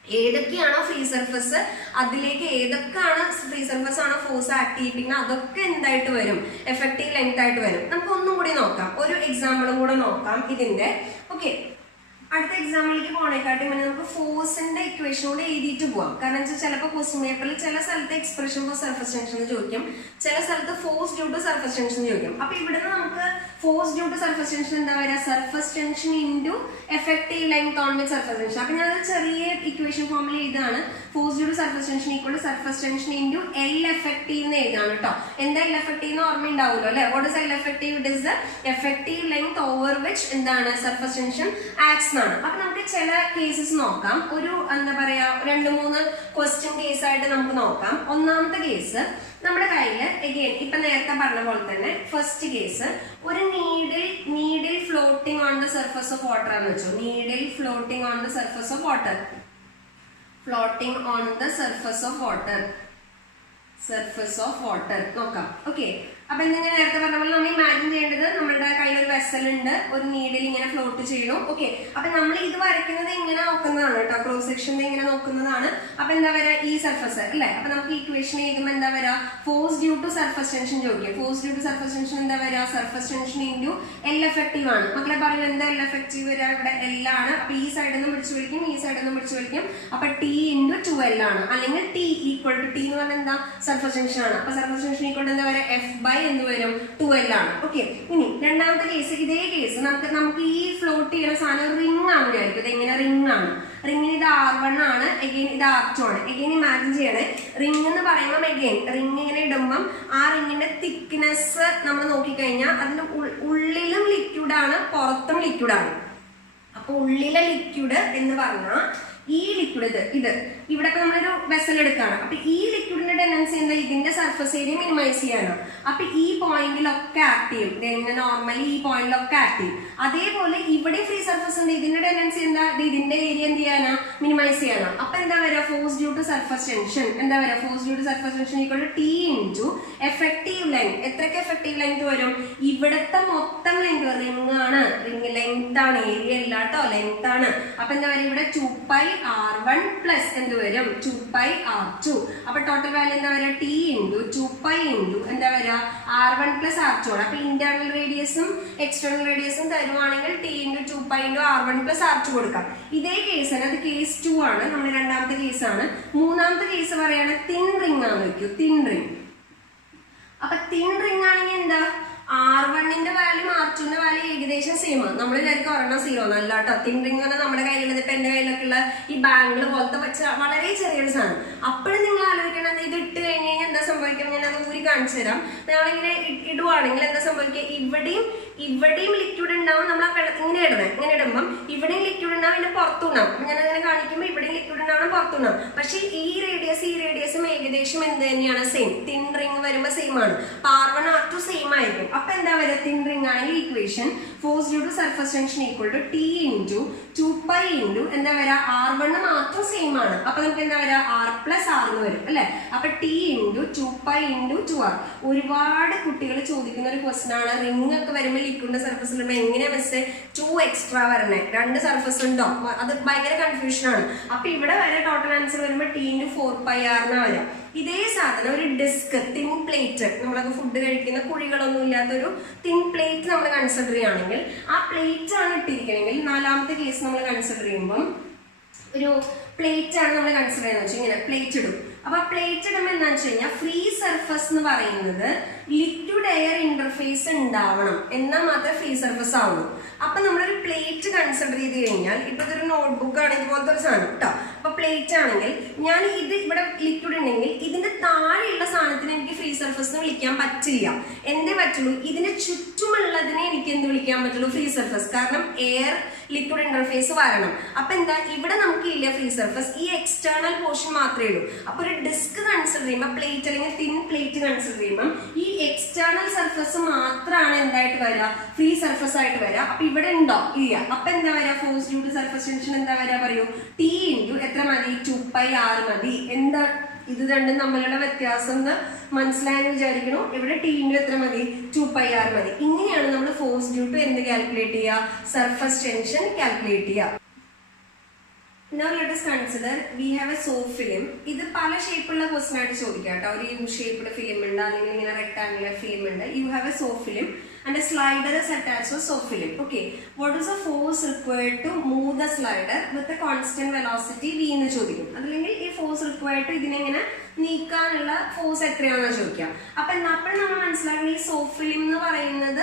ഏതൊക്കെയാണോ ഫ്രീ സർഫസ്, അതിലേക്ക് ഏതൊക്കെയാണ് ഫ്രീ സർഫസ് ആണോ ഫോഴ്സ് ആക്ട് ചെയ്യിപ്പിക്കുന്നത്, അതൊക്കെ എന്തായിട്ട് വരും, എഫക്റ്റീവ് ലെങ്ത് ആയിട്ട് വരും. നമുക്ക് ഒന്നും കൂടി നോക്കാം, ഒരു എക്സാമ്പിളും കൂടെ നോക്കാം ഇതിന്റെ. ഓക്കെ, അടുത്ത എക്സാമ്പിളിലേക്ക് പോണേക്കാട്ടി മുന്നേ നമുക്ക് ഫോഴ്സിന്റെ ഇക്വേഷൻ കൂടെ എഴുതിയിട്ട് പോവാം. കാരണം വെച്ചാൽ ചിലപ്പോൾ ക്വസ്റ്റ്യൻ പേപ്പറിൽ ചില സ്ഥലത്ത് എക്സ്പ്രഷൻ ഫോർ സർഫസ് ടെൻഷൻ എന്ന് ചോദിക്കും, ചില സ്ഥലത്ത് force due to surface tension ചോദിക്കും. അപ്പൊ ഇവിടുന്ന് നമുക്ക് force due to surface tension എന്താ വരിക, surface tension into effective length on with surface tension. അപ്പൊ ഞാൻ ചെറിയ ഇക്വേഷൻ ഫോമിൽ എഴുതാണ്, force due to surface tension equal to surface tension into L effective എന്ന് എഴുതാണ് കേട്ടോ. എന്താ L എഫക്റ്റീവ് എന്ന് ഓർമ്മ ഉണ്ടാവുമല്ലോ അല്ലെ. What is L effective? It is the effective length over which എന്താണ് സർഫസ് ടെൻഷൻ ആക്ട്സ് എന്നാണ്. അപ്പൊ നമുക്ക് ചില കേസസ് നോക്കാം, ഒരു എന്താ പറയാ 2-3 ക്വസ്റ്റ്യൻ കേസ് ആയിട്ട് നമുക്ക് നോക്കാം. ഒന്നാമത്തെ കേസ് നമ്മുടെ കയ്യില് എഗെയിൻ ഇപ്പൊ നേരത്തെ പറഞ്ഞ പോലെ തന്നെ ഫസ്റ്റ് കേസ്, ഒരു needle floating on the surface of water എന്ന് വെച്ചു. Needle floating on the surface of water, floating on the surface of water നോക്കാം. ഓക്കെ, അപ്പൊ എന്തെങ്കിലും നേരത്തെ പറഞ്ഞ പോലെ നമ്മൾ ഇമാജിൻ ചെയ്യേണ്ടത്, നമ്മുടെ കയ്യിൽ ഒരു വെസൽ ഉണ്ട്, ഒരു നീഡിൽ ഇങ്ങനെ ഫ്ലോട്ട് ചെയ്യണം. ഓക്കെ, അപ്പൊ നമ്മൾ ഇത് വരയ്ക്കുന്നത് ഇങ്ങനെ നോക്കുന്നതാണ് കേട്ടോ, ക്രോസ് സെക്ഷൻ ഇങ്ങനെ നോക്കുന്നതാണ്. അപ്പൊ എന്താ വരാ, ഈ സർഫസ് അല്ലെ. അപ്പൊ നമുക്ക് ഇക്വേഷൻ എഴുതുമ്പോൾ എന്താ വരാ, force due to surface tension ചോദിക്കുക. Force due to surface tension എന്താ വരാ, surface tension into L effective ആണ്. മക്കളെ പറയുന്നത് എന്താ L എഫക്റ്റീവ് വരാ, ഇവിടെ L ആണ്. അപ്പൊ ഈ സൈഡിൽ നിന്ന് പിടിച്ചു വലിക്കും, ഈ സൈഡിൽ നിന്ന് പിടിച്ചു വലിക്കും. അപ്പൊ T ഇൻറ്റു 2L ആണ്, അല്ലെങ്കിൽ T ഈക്വൽ ടു, T എന്ന് പറഞ്ഞാൽ എന്താ സർഫസ് ടെൻഷൻ ആണ്. അപ്പൊ സർഫസ് ടെൻഷൻ ഈക്വൽ ടു എന്താ വരാ, F ബൈ എന്ത് വരും 2L ആണ്. ഓക്കെ, ഇനി രണ്ടാമത്തെ കേസ്, ഇതേ കേസ് നമുക്ക് ഈ ഫ്ലോട്ട് ചെയ്യുന്ന സാധനം റിംഗ് ആണ് വിചാരിക്കും. ഇത് എങ്ങനെ റിംഗ് ആണ്, റിംഗിന് ഇത് R1 ആണ്, എഗെയിൻ ഇത് R2 ആണ്. എഗെയിൻ ഇമാജിൻ ചെയ്യണേ, റിംഗ് എന്ന് പറയുമ്പോൾ എഗെയിൻ റിംഗ് ഇങ്ങനെ ഇടുമ്പം ആ റിംഗിന്റെ തിക്നെസ് നമ്മൾ നോക്കിക്കഴിഞ്ഞാൽ അതിന്റെ ഉള്ളിലും ലിക്വിഡ് ആണ്, പുറത്തും ലിക്വിഡ് ആണ്. അപ്പൊ ഉള്ളിലെ ലിക്വിഡ് എന്ന് പറഞ്ഞാൽ ഈ ലിക്വിഡ് ഇത് ഇവിടെ ഇപ്പൊ നമ്മളൊരു വെസൽ എടുക്കുകയാണ്. അപ്പൊ ഈ ലിക്വിഡിന്റെ ടെൻഡൻസി എന്താ, ഇതിന്റെ സർഫസ് ഏരിയ മിനിമൈസ് ചെയ്യാനാണ്. അപ്പൊ ഈ പോയിന്റിലൊക്കെ ആക്ട് ചെയ്യും, നോർമലി ഈ പോയിന്റിലൊക്കെ ആക്ട് ചെയ്യും. അതേപോലെ ഇവിടെ ഫ്രീ സർഫസ് ഉണ്ട്, ഇതിന്റെ ടെൻഡൻസി എന്താ, ഇതിന്റെ ഏരിയ എന്ത് ചെയ്യാനാ, മിനിമൈസ് ചെയ്യാനാ. അപ്പൊ എന്താ വരാ, force due to surface tension എന്താ വരാ, force due to surface tension equal to T into effective length. എത്രയൊക്കെ എഫക്റ്റീവ് ലെങ്ത് വരും, ഇവിടുത്തെ മൊത്തം ലെങ്ത്, റിംഗ് ആണ്, റിംഗ് ലെങ്ത് ആണ്, ഏരിയ അല്ല കേട്ടോ, ലെങ്ത് ആണ്. അപ്പൊ എന്താ പറയുക, ഇവിടെ 2πr1 പ്ലസ് എന്ത് വരും 2πr2. അപ്പൊ ടോട്ടൽ വാല്യൂ എന്താ വരിക, T ഇൻറ്റു 2π ഇൻറ്റു എന്താ വരിക R1 പ്ലസ് R2 ആണ്. അപ്പൊ ഇന്റേണൽ റേഡിയസും എക്സ്റ്റേണൽ റേഡിയസും തരുവാണെങ്കിൽ T into 2π into R1 plus R2 കൊടുക്കാം. ഇതേ കേസ് അത് കേസ് 2 ആണ്, നമ്മുടെ രണ്ടാമത്തെ കേസാണ്. മൂന്നാമത്തെ കേസ് പറയാണ് തിൻ റിംഗ് ആണ് വെക്കൂ, തിൻ റിംഗ്. അപ്പൊ തിൻ റിംഗ് ആണെങ്കിൽ എന്താ, R1ന്റെ വാല്യൂ R2ന്റെ വാല്യൂ ഏകദേശം സെയിം ആണ്. നമ്മൾ വിചാരിക്കും ഒരെണ്ണം 0 അല്ല കേട്ടോ. തിൻ റിംഗ് പറഞ്ഞാൽ നമ്മുടെ കയ്യിലുള്ളത്, ഇപ്പൊ എന്റെ കയ്യിലൊക്കെ ഉള്ള ഈ ബാങ്കിൾ പോലത്തെ വെച്ച വളരെ ചെറിയൊരു സാധനം. അപ്പോഴും നിങ്ങൾ ആലോചിക്കണം, ഇത് ഇട്ട് കഴിഞ്ഞ് കഴിഞ്ഞാൽ എന്താ സംഭവിക്കും, ഞാൻ അത് ഊരി കാണിച്ചു തരാം. നമ്മളിങ്ങനെ ഇടുവാണെങ്കിൽ എന്താ സംഭവിക്കുക, ഇവിടെയും ലിക്വിഡ് ഉണ്ടാവും. നമ്മൾ ആ വെള്ളത്തിൽ ഇങ്ങനെ ഇടണം, ഇങ്ങനെ ഇടുമ്പം ഇവിടെയും ലിക്വിഡ് ഉണ്ടാവും, ഇതിന്റെ പുറത്തുണ്ടാവും. അപ്പൊ ഞാൻ അങ്ങനെ കാണിക്കുമ്പോൾ ഇവിടെയും ലിക്വിഡ് ഉണ്ടാവണം, പുറത്തുണ്ടാവും. പക്ഷെ ഈ റേഡിയസും ഏകദേശം എന്ത് തന്നെയാണ്, സെയിം. തിൻ റിംഗ് വരുമ്പോൾ സെയിം ആണ്. അപ്പൊ R1 R2 സെയിം ആയിരിക്കും. അപ്പൊ എന്താ വരിക, തിൻ റിംഗ് ആണെങ്കിൽ equation force due to surface tension equal to T into 2π into എന്താ വരിക, R1 മാത്രം സെയിം ആണ്. അപ്പൊ നമുക്ക് എന്താ വരിക, R പ്ലസ് R എന്ന് വരും അല്ലെ. അപ്പൊ T ഇൻറ്റു 2π ഇൻറ്റു 2R. ഒരുപാട് കുട്ടികൾ ചോദിക്കുന്ന ഒരു ക്വസ്റ്റൻ ആണ്. റിംഗ് ഒക്കെ വരുമ്പോൾ ലിക്വിഡിന്റെ സർഫസിൽ എങ്ങനെയാ മിസ്സേ 2 എക്സ്ട്രാ വരണേ, 2 സർഫസ് ഉണ്ടോ? അത് ഭയങ്കര കൺഫ്യൂഷൻ ആണ്. അപ്പൊ ഇവിടെ വരെ ടോട്ടൽ ആൻസർ വരുമ്പോൾ T×4πr വരാം. ഇതേ സാധനം ഒരു ഡിസ്ക്, തിൻ പ്ലേറ്റ്, നമ്മളൊക്കെ ഫുഡ് കഴിക്കുന്ന കുഴികളൊന്നും ഇല്ലാത്തൊരു തിൻ പ്ലേറ്റ് നമ്മൾ കൺസിഡർ ചെയ്യുകയാണെങ്കിൽ, ആ പ്ലേറ്റ് ആണ് ഇട്ടിരിക്കണമെങ്കിൽ 4ാമത്തെ കേസ് നമ്മൾ കൺസിഡർ ചെയ്യുമ്പം ഒരു പ്ലേറ്റ് ആണ് നമ്മൾ കൺസിഡർ ചെയ്യുന്നത് വെച്ചാൽ ഇങ്ങനെ പ്ലേറ്റ് ഇടും. അപ്പൊ പ്ലേറ്റ് ഇടുമ്പോൾ എന്താണെന്ന് വെച്ച് കഴിഞ്ഞാൽ ഫ്രീ സർഫസ് എന്ന് പറയുന്നത് ലിക്വിഡ് എയർ ഇന്റർഫേസ് ഉണ്ടാവണം, എന്നാൽ മാത്രമേ ഫ്രീ സർഫസ് ആവുള്ളൂ. അപ്പൊ നമ്മളൊരു പ്ലേറ്റ് കൺസിഡർ ചെയ്ത് കഴിഞ്ഞാൽ, ഇപ്പൊ ഇതൊരു നോട്ട്ബുക്ക് ആണ്, ഇതുപോലത്തെ ഒരു സാധനം കേട്ടോ. അപ്പൊ പ്ലേറ്റ് ആണെങ്കിൽ ഞാൻ ഇത് ഇവിടെ ലിക്വിഡ് ഉണ്ടെങ്കിൽ ഇതിന്റെ താഴെയുള്ള സാധനത്തിന് എനിക്ക് ഫ്രീ സർഫസ് എന്ന് വിളിക്കാൻ പറ്റില്ല. എന്തേ പറ്റുള്ളൂ? ഇതിന് ചുറ്റുമുള്ളതിനെ എനിക്ക് എന്ത് വിളിക്കാൻ പറ്റുള്ളൂ? Free surface. കാരണം എയർ ലിക്വിഡ് ഇന്റർഫേസ് വരണം. അപ്പൊ എന്താ, ഇവിടെ നമുക്ക് ഇല്ല ഫ്രീ സർഫസ്, ഈ എക്സ്റ്റേണൽ പോർഷൻ മാത്രമേ ഉള്ളൂ. അപ്പൊ ഒരു ഡിസ്ക് കൺസിഡർ ചെയ്യുമ്പോൾ, പ്ലേറ്റ് അല്ലെങ്കിൽ തിൻ പ്ലേറ്റ് കൺസിഡർ ചെയ്യുമ്പോൾ ഈ എക്സ്റ്റേണൽ സർഫസ് മാത്രമാണ് എന്തായിട്ട് വരിക? ഫ്രീ സർഫസ് ആയിട്ട് വരിക. അപ്പൊ ഇവിടെ ഉണ്ടോ? ഇല്ല. അപ്പൊ എന്താ വരിക? Force due to surface tension എന്താ വരിക? പറയൂ. T × എത്ര മതി? 2πr മതി. എന്താ ഇത് രണ്ടും തമ്മിലുള്ള വ്യത്യാസം എന്ന് മനസ്സിലായെന്ന് വിചാരിക്കണു. ഇവിടെ T × എത്ര മതി? 2πr മതി. ഇങ്ങനെയാണ് നമ്മൾ ഫോഴ്സ് ഡ്യൂ ടു എന്ത് കാൽക്കുലേറ്റ് ചെയ്യുക? സർഫസ് ടെൻഷൻ കാൽക്കുലേറ്റ് ചെയ്യുക. Now let us consider we have a soap film. ഇത് പല ഷേപ്പുള്ള ക്വസ്റ്റ്യൻ ആയിട്ട് ചോദിക്കാം കേട്ടോ. ഒരു യു ഷേപ്പ്ഡ് ഫിലിം ഉണ്ട്, അല്ലെങ്കിൽ ഇങ്ങനെ റെക്ടാങ്കുലർ ഫിലിം ഉണ്ട്. U have A soap film and a slider is attached to soap film. Okay, what is the force required to move the slider with a constant velocity v എന്ന് ചോദിക്കും. അല്ലെങ്കിൽ ഈ force required to ഇതിനെ ഇങ്ങനെ നീക്കാനുള്ള force എത്രയാണെന്ന് ചോദിക്കാം. അപ്പൊ അപ്പോൾ നമ്മൾ മനസ്സിലാക്കണം ഈ സോപ്പ് ഫിലിം എന്ന് പറയുന്നത്,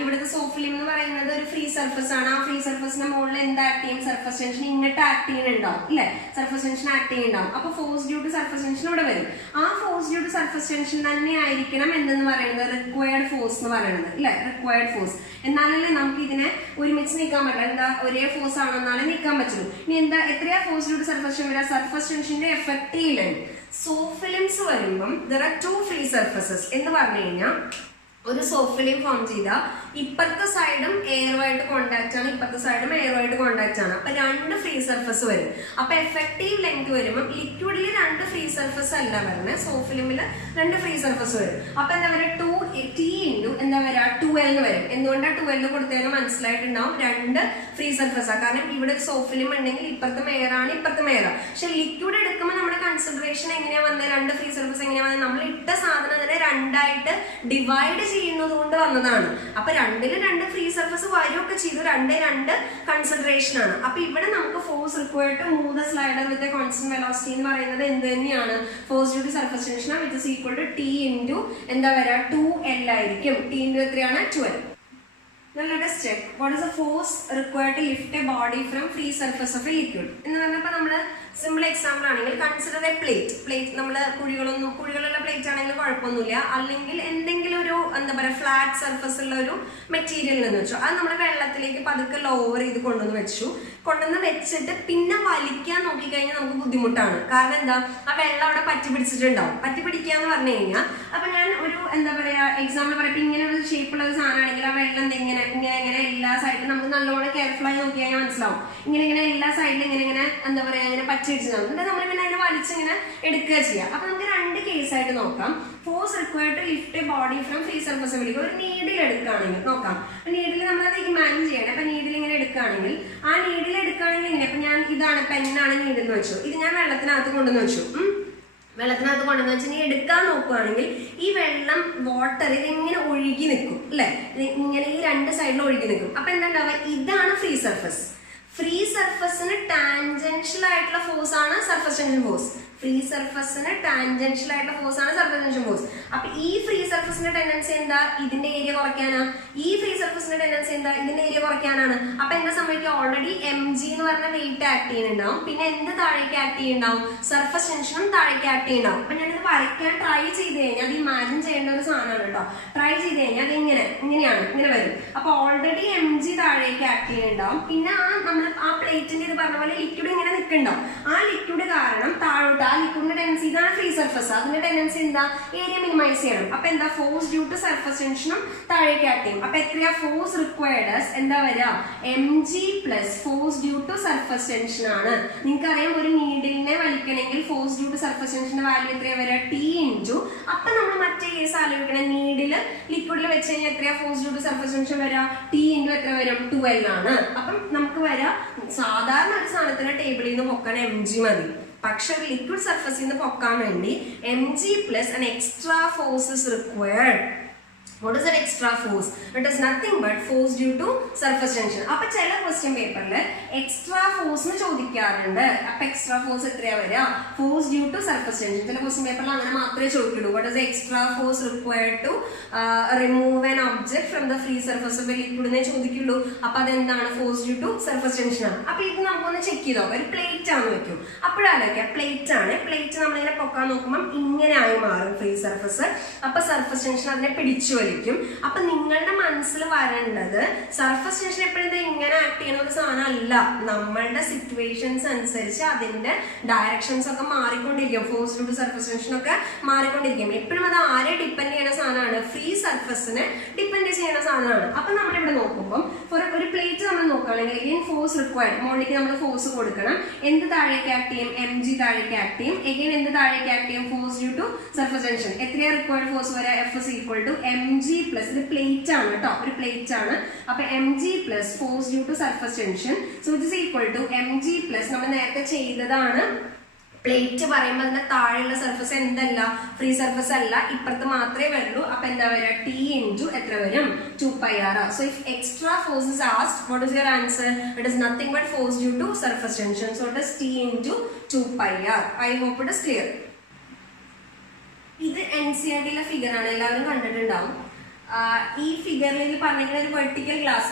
ഇവിടുത്തെ സോപ്പ് ഫിലിം എന്ന് പറയുന്നത് ഒരു ഫ്രീ സർഫസ് ആണ്. ആ ഫ്രീ സർഫസിന്റെ മുകളിൽ എന്ത് ആക്ട് ചെയ്യും? സർഫസ് ടെൻഷൻ ഇങ്ങോട്ട് ആക്ട് ചെയ്യുന്നുണ്ടാവും, ഇല്ലേ? സർഫസ് ടെൻഷൻ ആക്ട് ചെയ്യുന്നുണ്ടാവും. അപ്പൊ force due to surface tension ഇവിടെ വരും. ആ force due to surface tension തന്നെ ആയിരിക്കണം എന്തെന്ന് പറയുന്നത് റിക്വയർഡ് ഫോഴ്സ് എന്ന് പറയുന്നത്, ഇല്ലേ? Required force. എന്നാലല്ലേ നമുക്ക് ഇതിനെ ഒരുമിച്ച് നീക്കാൻ പറ്റില്ല. എന്താ, ഒരേ ഫോഴ്സ് ആണോ എന്നാലേ നീക്കാൻ പറ്റുള്ളൂ. ഇനി എന്താ, എത്രയാ force due to surface tension വരിക? സർഫസ് ടെൻഷന്റെ എഫക്റ്റീവ് ലെങ്ത്. സോപ്പ് ഫിലിംസ് വരുമ്പം there are 2 free surfaces എന്ന് പറഞ്ഞു കഴിഞ്ഞാൽ, ഒരു സോപ്പ് ഫിലിം ഫോം ചെയ്താൽ ഇപ്പുറത്തെ സൈഡും എയറുമായിട്ട് കോണ്ടാക്ട് ആണ്, ഇപ്പുറത്തെ സൈഡും എയറുമായിട്ട് കോണ്ടാക്ട് ആണ്. അപ്പൊ 2 ഫ്രീ സർഫസ് വരും. അപ്പൊ എഫക്റ്റീവ് ലെങ്ത് വരുമ്പോൾ ലിക്വിഡിൽ 2 ഫ്രീ സർഫസ് അല്ല വരുന്നത്, സോപ്പ് ഫിലിമിൽ 2 ഫ്രീ സർഫസ് വരും. അപ്പൊ എന്താ പറയുക? T × എന്താ പറയുക? 12 വരും. എന്തുകൊണ്ടാണ് 12 കൊടുത്തതിന് മനസ്സിലായിട്ടുണ്ടാവും. 2 ഫ്രീ സർഫസ് ആണ്. കാരണം ഇവിടെ സോപ്പ് ഫിലിം ഉണ്ടെങ്കിൽ ഇപ്പുറത്തെ മേയറാണ്, ഇപ്പുറത്തെ മേയറാണ്. പക്ഷെ ലിക്വിഡ് എടുക്കുമ്പോൾ നമ്മുടെ കൺസിഡറേഷൻ എങ്ങനെയാ വന്നത്? 2 ഫ്രീ സർഫസ് എങ്ങനെയാ വന്നത്? നമ്മൾ ഇട്ട സാധനം തന്നെ 2ആയിട്ട് ഡിവൈഡ് ചെയ്യുന്നത് കൊണ്ട് വന്നതാണ്. അപ്പൊ 2ൽ 2 ഫ്രീ സർഫസ് വരികയൊക്കെ ചെയ്തു. 2 കൺസിഡറേഷൻ ആണ്. അപ്പൊ ഇവിടെ നമുക്ക് force required to move the slider with a constant velocity എന്ന് പറയുന്നത് എന്ത് തന്നെയാണ്? Force due to surface tension which is equal to T × എന്താ വരിക? 2L ആയിരിക്കും. T × എത്രയാണ്? 12. Now let us check what is the force required to lift a body from free surface of a liquid. എന്ന് പറഞ്ഞപ്പോൾ നമ്മൾ simple example ആണെങ്കിൽ consider A plate. നമ്മൾ കുഴികളുള്ള plate ആണെങ്കിൽ കുഴപ്പമൊന്നുമില്ല. അല്ലെങ്കിൽ എന്തെങ്കിലും ഒരു എന്താ പറയുക ഫ്ലാറ്റ് സർഫസ് ഉള്ള ഒരു മെറ്റീരിയൽ എന്ന് വെച്ചു, അത് നമ്മൾ വെള്ളത്തിലേക്ക് പതുക്കെ ലോവർ ചെയ്ത് കൊണ്ടുവന്ന് വെച്ചിട്ട് പിന്നെ വലിക്കാൻ നോക്കിക്കഴിഞ്ഞാൽ നമുക്ക് ബുദ്ധിമുട്ടാണ്. കാരണം എന്താ, ആ വെള്ളം അവിടെ പറ്റി പിടിച്ചിട്ടുണ്ടാവും. പറ്റി പിടിക്കുക എന്ന് പറഞ്ഞു കഴിഞ്ഞാൽ, അപ്പൊ ഞാൻ ഒരു എന്താ പറയാ എക്സാമ്പിൾ പറയുമ്പോൾ ഇങ്ങനെ ഒരു ഷേപ്പുള്ള ഒരു സാധനമാണെങ്കിൽ ആ വെള്ളം ഇങ്ങനെ എല്ലാ സൈഡിലും നമുക്ക് നല്ലോണം കെയർഫുൾ ആയി നോക്കി കഴിഞ്ഞാൽ മനസ്സിലാവും. ഇങ്ങനെ എല്ലാ സൈഡിലും ഇങ്ങനെ എന്താ പറയാ ഇങ്ങനെ പറ്റി പിടിച്ചിട്ടുണ്ടാവും. എന്നിട്ട് നമ്മൾ പിന്നെ അതിനെ വലിച്ചിങ്ങനെ എടുക്കുക ചെയ്യുക. അപ്പൊ നമുക്ക് 2 കേസായിട്ട് നോക്കാം. Force required to lift a body from free surface വിളിക്കും. ഒരു നീഡിൽ എടുക്കുകയാണെങ്കിൽ നോക്കാം. നീഡിൽ നമ്മളത് ഇമാജിൻ ചെയ്യണം. അപ്പൊ നീഡിൽ ഇങ്ങനെ എടുക്കുകയാണെങ്കിൽ, ആ നീഡിൽ എടുക്കുകയാണെങ്കിൽ ഇങ്ങനെ, അപ്പൊ ഞാൻ ഇതാണ് പെന്നാണ് നീഡിൽ എന്ന് വെച്ചു, ഇത് ഞാൻ വെള്ളത്തിനകത്ത് കൊണ്ടുവന്ന് വെച്ചു. വെള്ളത്തിനകത്ത് കൊണ്ടുവന്ന് വെച്ച് നീ എടുക്കാൻ നോക്കുകയാണെങ്കിൽ ഈ വെള്ളം വാട്ടർ ഇതിങ്ങനെ ഒഴുകി നിൽക്കും, അല്ലെ? ഇങ്ങനെ ഈ 2 സൈഡിൽ ഒഴുകി നിൽക്കും. അപ്പൊ എന്താ ഉണ്ടാവുക? ഇതാണ് ഫ്രീ സർഫസ്. ഫ്രീ സർഫസിന് ടാൻജൻഷ്യൽ ആയിട്ടുള്ള ഫോഴ്സ് ആണ് സർഫസ് ടെൻഷൻ ഫോഴ്സ്. ഫ്രീ സർഫസിന് ടാൻജൻഷ്യൽ ആയിട്ടുള്ള ഫോഴ്സ് ആണ് സർഫസ് ടെൻഷൻ ഫോഴ്സ്. അപ്പൊ ഈ ഫ്രീ സർഫസിന്റെ ടെൻഡൻസി എന്താ? ഇതിന്റെ ഏരിയ കുറയ്ക്കാനാ. ഈ ഫ്രീ സർഫസിന്റെ ടെൻഡൻസി എന്താ? ഇതിന്റെ ഏരിയ കുറയ്ക്കാനാണ്. അപ്പൊ എന്താ സംഭവിക്കുക? ഓൾറെഡി mg എന്ന് പറഞ്ഞ വെയിറ്റ് ആക്ട് ചെയ്യുന്നുണ്ടാവും. പിന്നെ എന്ത് താഴേക്ക് ആക്ട് ചെയ്യുന്നുണ്ടാവും? സർഫസ് ടെൻഷനും താഴേക്ക് ആക്ട് ചെയ്യുന്നുണ്ടാവും. അപ്പൊ ഞാനിത് വരയ്ക്കാൻ ട്രൈ ചെയ്ത് കഴിഞ്ഞാൽ, അത് ഇമാജിൻ ചെയ്യേണ്ട ഒരു സാധനമാണ് കേട്ടോ. ട്രൈ ചെയ്ത് കഴിഞ്ഞാൽ അത് ഇങ്ങനെ വരും. അപ്പൊ ഓൾറെഡി mg താഴേക്ക് ആക്ട് ചെയ്യുന്നുണ്ടാവും. പിന്നെ നമ്മൾ ആ പ്ലേറ്റിന്റെ ഇത് പറഞ്ഞ പോലെ ലിക്വിഡ് ഇങ്ങനെ നിൽക്കുന്നുണ്ടാവും. ആ ലിക്വിഡ് കാരണം താഴോട്ട് ആ ലിക്വിഡിന്റെ ടെൻഡൻസി ഇതാണ് ഫ്രീ സർഫസ്, അതിന്റെ ടെൻഡൻസി എന്താ ഏരിയ മിനിമൈസ് ചെയ്യണം. അപ്പൊ എന്താ ഫോഴ്സ് ഡ്യൂ ടു സർഫസ് ടെൻഷനും താഴേക്ക് ആക്ട് ചെയ്യും. അപ്പൊ എത്രയാ ഫോഴ്സ് റിക്വയർഡ് എന്താ വരിക mg plus force due to surface tension ആണ്. നിങ്ങൾക്കറിയാം ഒരു നീഡിലിനെ വലിക്കണമെങ്കിൽ ഫോഴ്സ് ഡ്യൂ ടു സർഫസ് ടെൻഷന്റെ വാല്യൂ എത്രയാ വരിക T ഇൻറ്റു. അപ്പൊ നമ്മൾ മറ്റേ കേസ് ആലോചിക്കണം, നീഡില് ലിക്വിഡിൽ വെച്ച് കഴിഞ്ഞാൽ എത്രയാ force due to surface tension വരിക T ഇൻറ്റു എത്ര വരും 12 ആണ്. അപ്പം നമുക്ക് വരാം സാധാരണ ഒരു സാധനത്തിന് ടേബിളിൽ നിന്ന് പൊക്കാൻ mg മതി. പക്ഷെ ഒരു ലിക്വിഡ് സർഫസിൽ നിന്ന് പൊക്കാൻ വേണ്ടി mg plus an extra force is required. What is that extra force? It is nothing but force due to surface tension. അപ്പൊ ചില ക്വസ്റ്റ്യൻ പേപ്പറിൽ എക്സ്ട്രാ ഫോഴ്സ് ചോദിക്കാറുണ്ട്. അപ്പൊ എക്സ്ട്രാ ഫോഴ്സ് എത്രയാ വരിക force due to surface tension. ചില question പേപ്പറിൽ അങ്ങനെ മാത്രമേ ചോദിക്കുള്ളൂ. What is extra force required to remove an object from the free surface of a ലിക്വിഡിനെ ചോദിക്കുള്ളൂ. അപ്പൊ അതെന്താണ് force due to surface tension ആണ്. അപ്പൊ ഇത് നമുക്കൊന്ന് ചെക്ക് ചെയ്തോ. ഒരു പ്ലേറ്റ് ആണ് വെക്കും. അപ്പോഴാലോചിക്കാം പ്ലേറ്റ് ആണ്. പ്ലേറ്റ് നമ്മളിങ്ങനെ പൊക്കാൻ നോക്കുമ്പോൾ ഇങ്ങനെ ആയി മാറും ഫ്രീ സർഫസ്. അപ്പൊ സർഫസ് ടെൻഷൻ അതിനെ പിടിച്ചു വലിക്കും. അപ്പൊ നിങ്ങളുടെ മനസ്സിൽ വരേണ്ടത് സർഫസ് ടെൻഷൻ എപ്പോഴും ഇങ്ങനെ ആക്ട് ചെയ്യുന്ന ഒരു സാധനം അല്ല. നമ്മളുടെ സിറ്റുവേഷൻസ് അനുസരിച്ച് അതിന്റെ ഡയറക്ഷൻസ് ഒക്കെ മാറിക്കൊണ്ടിരിക്കും. Force due to surface tension ഒക്കെ മാറിക്കൊണ്ടിരിക്കും. എപ്പോഴും അത് ആരെ ഡിപ്പെൻഡ് ചെയ്യുന്ന സാധനമാണ് ഫ്രീ സർഫസിനെ ഡിപ്പെൻഡ് ചെയ്യുന്ന സാധനമാണ്. അപ്പൊ നമ്മളിവിടെ നോക്കുമ്പോൾ ഒരു പ്ലേറ്റ് നമ്മൾ നോക്കുകയാണെങ്കിൽ ഫോഴ്സ് റിക്വയർഡ് മോളിലേക്ക് നമ്മൾ ഫോഴ്സ് കൊടുക്കണം. എന്ത് താഴേക്ക് ആക്ട് ചെയ്യും mg താഴേക്ക് ആക്ട് ചെയ്യും. എഗെയിൻ എന്ത് താഴേക്ക് ആക്ട് ചെയ്യും force due to surface tension. എത്രയാ റിക്വയർഡ് ഫോഴ്സ് വരെ F is equal to mg plus ഇത് പ്ലേറ്റ് ആണ് കേട്ടോ, ഒരു പ്ലേറ്റ് ആണ്. അപ്പൊ mg plus force due to surface tension so it is equal to mg plus നമ്മൾ നേരത്തെ ചെയ്തതാണ്. പ്ലേറ്റ് പറയുമ്പോൾ അതിന്റെ താഴെയുള്ള സർഫസ് എന്തല്ല ഫ്രീ സർഫസ് അല്ല, ഇപ്പുറത്ത് മാത്രമേ വരുള്ളൂ. അപ്പൊ എന്താ വരിക T ഇൻറ്റു എത്ര വരും 2πr. So if extra force is asked what is your answer? It is nothing but force due to surface tension. So it is T into 2πr. I hope it is clear. ഇത് NCERT figure ആണ്, എല്ലാവരും കണ്ടിട്ടുണ്ടാവും. ഈ ഫിഗറിൽ പറഞ്ഞിരിക്കുന്ന ഒരു vertical glass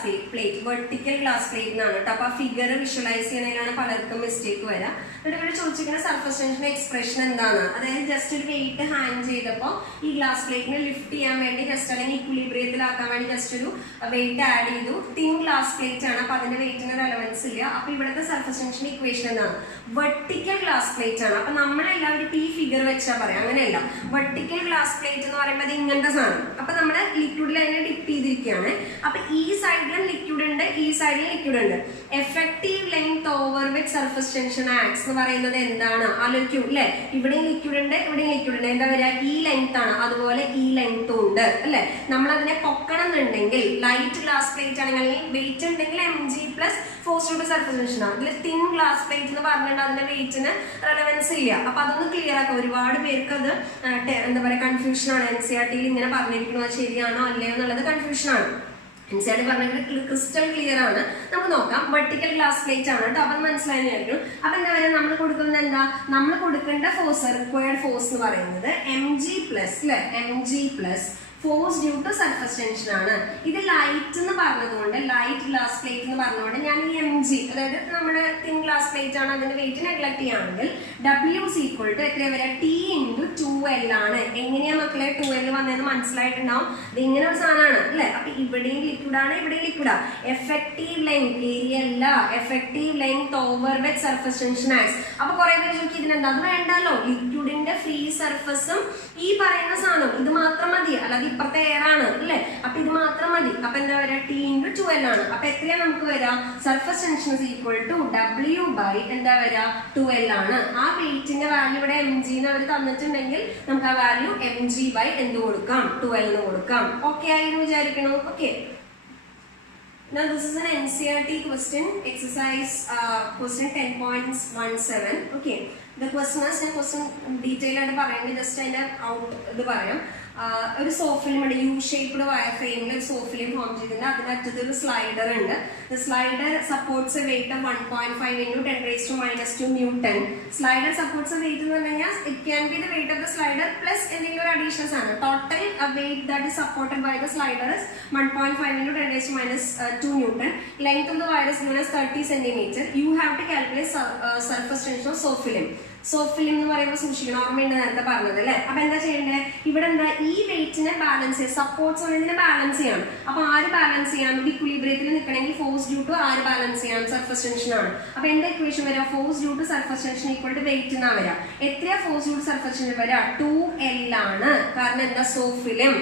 plate എന്നാണ് കേട്ടോ. അപ്പൊ ആ ഫിഗർ വിഷ്വലൈസ് ചെയ്യുന്നതിലാണ് പലർക്കും മിസ്റ്റേക്ക് വരാം. എന്നിട്ട് ഇവിടെ ചോദിച്ചിരിക്കുന്ന സർഫസ് ടെൻഷന്റെ എക്സ്പ്രഷൻ എന്താണ്? അതായത് ജസ്റ്റ് ഒരു വെയിറ്റ് ഹാൻഡ് ചെയ്തപ്പോൾ ഈ ഗ്ലാസ് പ്ലേറ്റിനെ ലിഫ്റ്റ് ചെയ്യാൻ വേണ്ടി ജസ്റ്റ് അല്ലെങ്കിൽ ഇക്വിലിബ്രിയത്തിലാക്കാൻ വേണ്ടി ജസ്റ്റ് ഒരു വെയിറ്റ് ആഡ് ചെയ്തു. തിൻ ഗ്ലാസ് പ്ലേറ്റ് ആണ്, അപ്പൊ അതിന്റെ വെയിറ്റിന് റെലവൻസ് ഇല്ല. അപ്പൊ ഇവിടുത്തെ സർഫസ് ടെൻഷൻ ഇക്വേഷൻ എന്താണ്? വെർട്ടിക്കൽ ഗ്ലാസ് പ്ലേറ്റ് ആണ്. അപ്പൊ നമ്മളെല്ലാവരും ഇപ്പൊ ഈ ഫിഗർ വെച്ചാൽ പറയാം, അങ്ങനെയല്ല. വെർട്ടിക്കൽ ഗ്ലാസ് പ്ലേറ്റ് എന്ന് പറയുമ്പോൾ അത് ഇങ്ങനത്തെ സാധനം. അപ്പൊ നമ്മുടെ ലിക്വിഡിൽ അതിനെ ഡിപ്പ് ചെയ്തിരിക്കുകയാണ്. അപ്പൊ ഈ സൈഡിലും ലിക്വിഡ് ഉണ്ട്, ഈ സൈഡിലും ലിക്വിഡ് ഉണ്ട്. എഫക്റ്റീവ് ലെങ്ത് ഓവർ വിത്ത് സർഫസ് ടെൻഷൻ ആക്ട്സ് എന്ന് പറയുന്നത് എന്താണ് ആലോചിക്കൂ അല്ലെ? ഇവിടെയും ലിക്വിഡ് ഉണ്ട്, ഇവിടെയും ലിക്വിഡ് ഉണ്ട്. എന്താ പറയുക ഈ ലെങ്ത് ആണ്, അതുപോലെ ഈ ലെങ്ത്തും ഉണ്ട് അല്ലെ? നമ്മൾ അതിനെ പൊക്കണം എന്നുണ്ടെങ്കിൽ ലൈറ്റ് ഗ്ലാസ് പ്ലേറ്റ് ആണെങ്കിൽ വെയിറ്റ് ഉണ്ടെങ്കിൽ mg plus force due to surface tension ആണ്. ഇതിൽ തിൻ ഗ്ലാസ് പ്ലേറ്റ് എന്ന് പറഞ്ഞിട്ട് അതിന്റെ വെയിറ്റിന് റെലവൻസ് ഇല്ല. അപ്പൊ അതൊന്ന് ക്ലിയർ ആക്കാം. ഒരുപാട് പേർക്ക് അത് എന്താ പറയുക കൺഫ്യൂഷൻ ആണ്. NCERT ഇങ്ങനെ പറഞ്ഞിരിക്കുന്നത് അത് ശരിയാണോ അല്ലയോ എന്നുള്ളത് കൺഫ്യൂഷൻ ആണ്. NCERT പറഞ്ഞിട്ട് ക്രിസ്റ്റൽ ക്ലിയർ ആണ്. നമുക്ക് നോക്കാം. വെർട്ടിക്കൽ ഗ്ലാസ് പ്ലേറ്റ് ആണ് കേട്ടോ. അപ്പൊ മനസ്സിലായിരിക്കും. അപ്പൊ എന്താ പറയുക നമ്മൾ കൊടുക്കുന്നത് എന്താ? നമ്മൾ കൊടുക്കേണ്ട ഫോഴ്സ് റിക്വയർഡ് ഫോഴ്സ് എന്ന് പറയുന്നത് mg പ്ലസ് അല്ലെ mg plus force due to surface tension ആണ്. ഇത് ലൈറ്റ് എന്ന് പറഞ്ഞതുകൊണ്ട് ലൈറ്റ് ഗ്ലാസ് പ്ലേറ്റ് എന്ന് പറഞ്ഞുകൊണ്ട് ഞാൻ ഈ mg അതായത് നമ്മുടെ തിൻ ഗ്ലാസ് പ്ലേറ്റ് ആണ്, അതിന്റെ വെയിറ്റ് നെഗ്ലക്ട് ചെയ്യുകയാണെങ്കിൽ W is equal to എത്ര വരെ T ഇൻറ്റു 2L ആണ്. എങ്ങനെയാ മക്കളെ 2L വന്നതെന്ന് മനസ്സിലായിട്ടുണ്ടാവും. ഇത് ഇങ്ങനെ ഒരു സാധനമാണ് അല്ലെ? അപ്പൊ ഇവിടെയും ലിക്വിഡ് ആണ്, ഇവിടെയും ലിക്വിഡ് ആണ്. എഫക്റ്റീവ് ലെങ്ത് ഏരിയ അല്ല, എഫക്റ്റീവ് ലെങ്ത് ഓവർ വിത്ത് സർഫസ് ടെൻഷൻ ആക്ട്സ്. അപ്പൊ കുറെ പേര് ചോദിക്കും ഇതിനെന്താ? അത് വേണ്ടല്ലോ, ലിക്വിഡിന്റെ ഫ്രീ സർഫസും ഈ പറയുന്ന സാധനം ഇത് മാത്രം മതി, അല്ലാതെ ഇപ്പുറത്തെ എയർ ആണ് അല്ലെ? അപ്പൊ ഇത് മാത്രം മതി. അപ്പൊ എന്താ വരിക T ഇൻറ്റു 2L ആണ്. അപ്പൊ എത്രയാ നമുക്ക് വരാം? Surface tension is equal to W by എന്താ വരിക 2L ആണ്. ആ വെയിറ്റിന്റെ വാല്യൂ ഇവിടെ mg എന്ന് അവർ തന്നിട്ടുണ്ടെങ്കിൽ നമുക്ക് ആ വാല്യൂ mg ബൈ എന്ത് കൊടുക്കാം 2L എന്ന് കൊടുക്കാം. ഓക്കെ ആയിരുന്നു വിചാരിക്കണം. Okay. Now this is an NCERT question, exercise question 10.17. Okay. The question is detail ആയിട്ട് പറയുന്നത് ജസ്റ്റ് അതിന്റെ ഔട്ട് ഇത് പറയാം. ഒരു സോഫിലിം ഉണ്ട്, യു ഷേപ്ഡ് വയർ ഫ്രെയിമിൽ ഒരു സോഫിലിം ഫോം ചെയ്തിട്ടുണ്ട്. അതിനകത്ത് ഒരു സ്ലൈഡർ ഉണ്ട്. The slider supports a weight of 1.5 into 10⁻⁻². Newton. Slider supports a weight എന്ന് പറഞ്ഞു കഴിഞ്ഞാൽ it can be the weight of the slider plus എന്തെങ്കിലും ഒരു അഡീഷണൽ സാധനം. Total weight that is supported by the slider is 1.5 into 10⁻². Newton. Length of the wire is given as 30 cm. You have to calculate surface tension of soft film. Soft film എന്ന് പറയുമ്പോൾ സൂക്ഷിക്കണം, ഓർമ്മയുണ്ട് നേരത്തെ പറഞ്ഞത് അല്ലേ. അപ്പൊ എന്താ ചെയ്യേണ്ടത്, ഇവിടെ എന്താ ഈ വെയിറ്റിനെ ബാലൻസ് ചെയ്യാം, സപ്പോർട്ട്സ് ഇതിനെ ബാലൻസ് ചെയ്യണം. അപ്പൊ ആര് ബാലൻസ് ചെയ്യാം, ഇക്വിലിബ്രിയത്തിൽ നിൽക്കണമെങ്കിൽ ഫോഴ്സ് ഡ്യൂ ടു ആര് ബാലൻസ് ചെയ്യാം, സർഫസ് ടെൻഷൻ ആണ്. അപ്പൊ എന്താ ഇക്വേഷൻ വരിക, force due to surface tension equal to weight എന്നാ വരിക. എത്രയാ force due to surface tension വരിക, 2L ആണ്. കാരണം എന്താ, സോഫ്റ്റ് ഫിലിം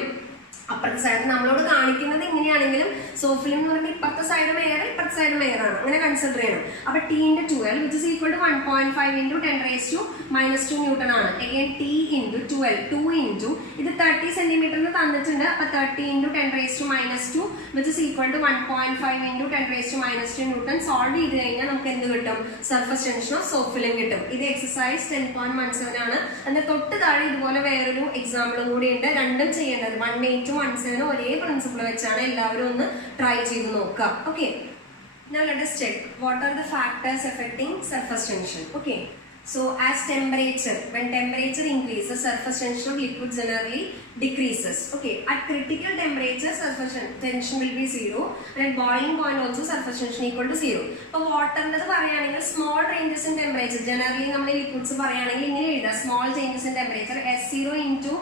അപ്പുറത്തെ സൈഡ് നമ്മളോട് കാണിക്കുന്നത് ഇങ്ങനെയാണെങ്കിലും സോഫ്റ്റ് ഫിലിം എന്ന് പറയുമ്പോൾ ഇപ്പുറത്തെ സൈഡും എയർ ഇപ്പുറത്തെ സൈഡും എയർ ആണ്, അങ്ങനെ കൺസിഡർ ചെയ്യണം. അപ്പൊ T into 12 which is equal to 1.5 into 10 raised to -2 newton ആണ്. Again T into 12 2 into ഇത് 30 സെന്റിമീറ്ററിന് തന്നിട്ടുണ്ട്. അപ്പൊ 30 into 10 raised to -2 which is equal to 1.5 into 10 raised to -2 newton. Solve ചെയ്ത് കഴിഞ്ഞാൽ നമുക്ക് എന്ത് കിട്ടും, surface tension of soft film കിട്ടും. ഇത് എക്സസൈസ് 10.17 ആണ്. അതിന്റെ തൊട്ട് താഴെ ഇതുപോലെ വേറൊരു എക്സാമ്പിളും കൂടി ഉണ്ട്. രണ്ടും ചെയ്യേണ്ടത് 1.8 17 ഒരേ പ്രിൻസിപ്പിൾ വെച്ചാണ്. എല്ലാവരും ഒന്ന് ട്രൈ ചെയ്ത് നോക്കാം. Okay, now let us check what are the factors affecting surface tension. Okay, so as temperature, when temperature increases, surface tension of liquid generally decreases. Okay, at critical temperature surface tension will be 0 and at boiling point also surface tension equal to 0. അപ്പോൾ വാട്ടറിൻ്റെ പറയുകയാണെങ്കിൽ small changes in temperature, generally നമ്മൾ liquids പറയുകയാണെങ്കിൽ ഇങ്ങനെ എഴുതാം, small changes in temperature S0 into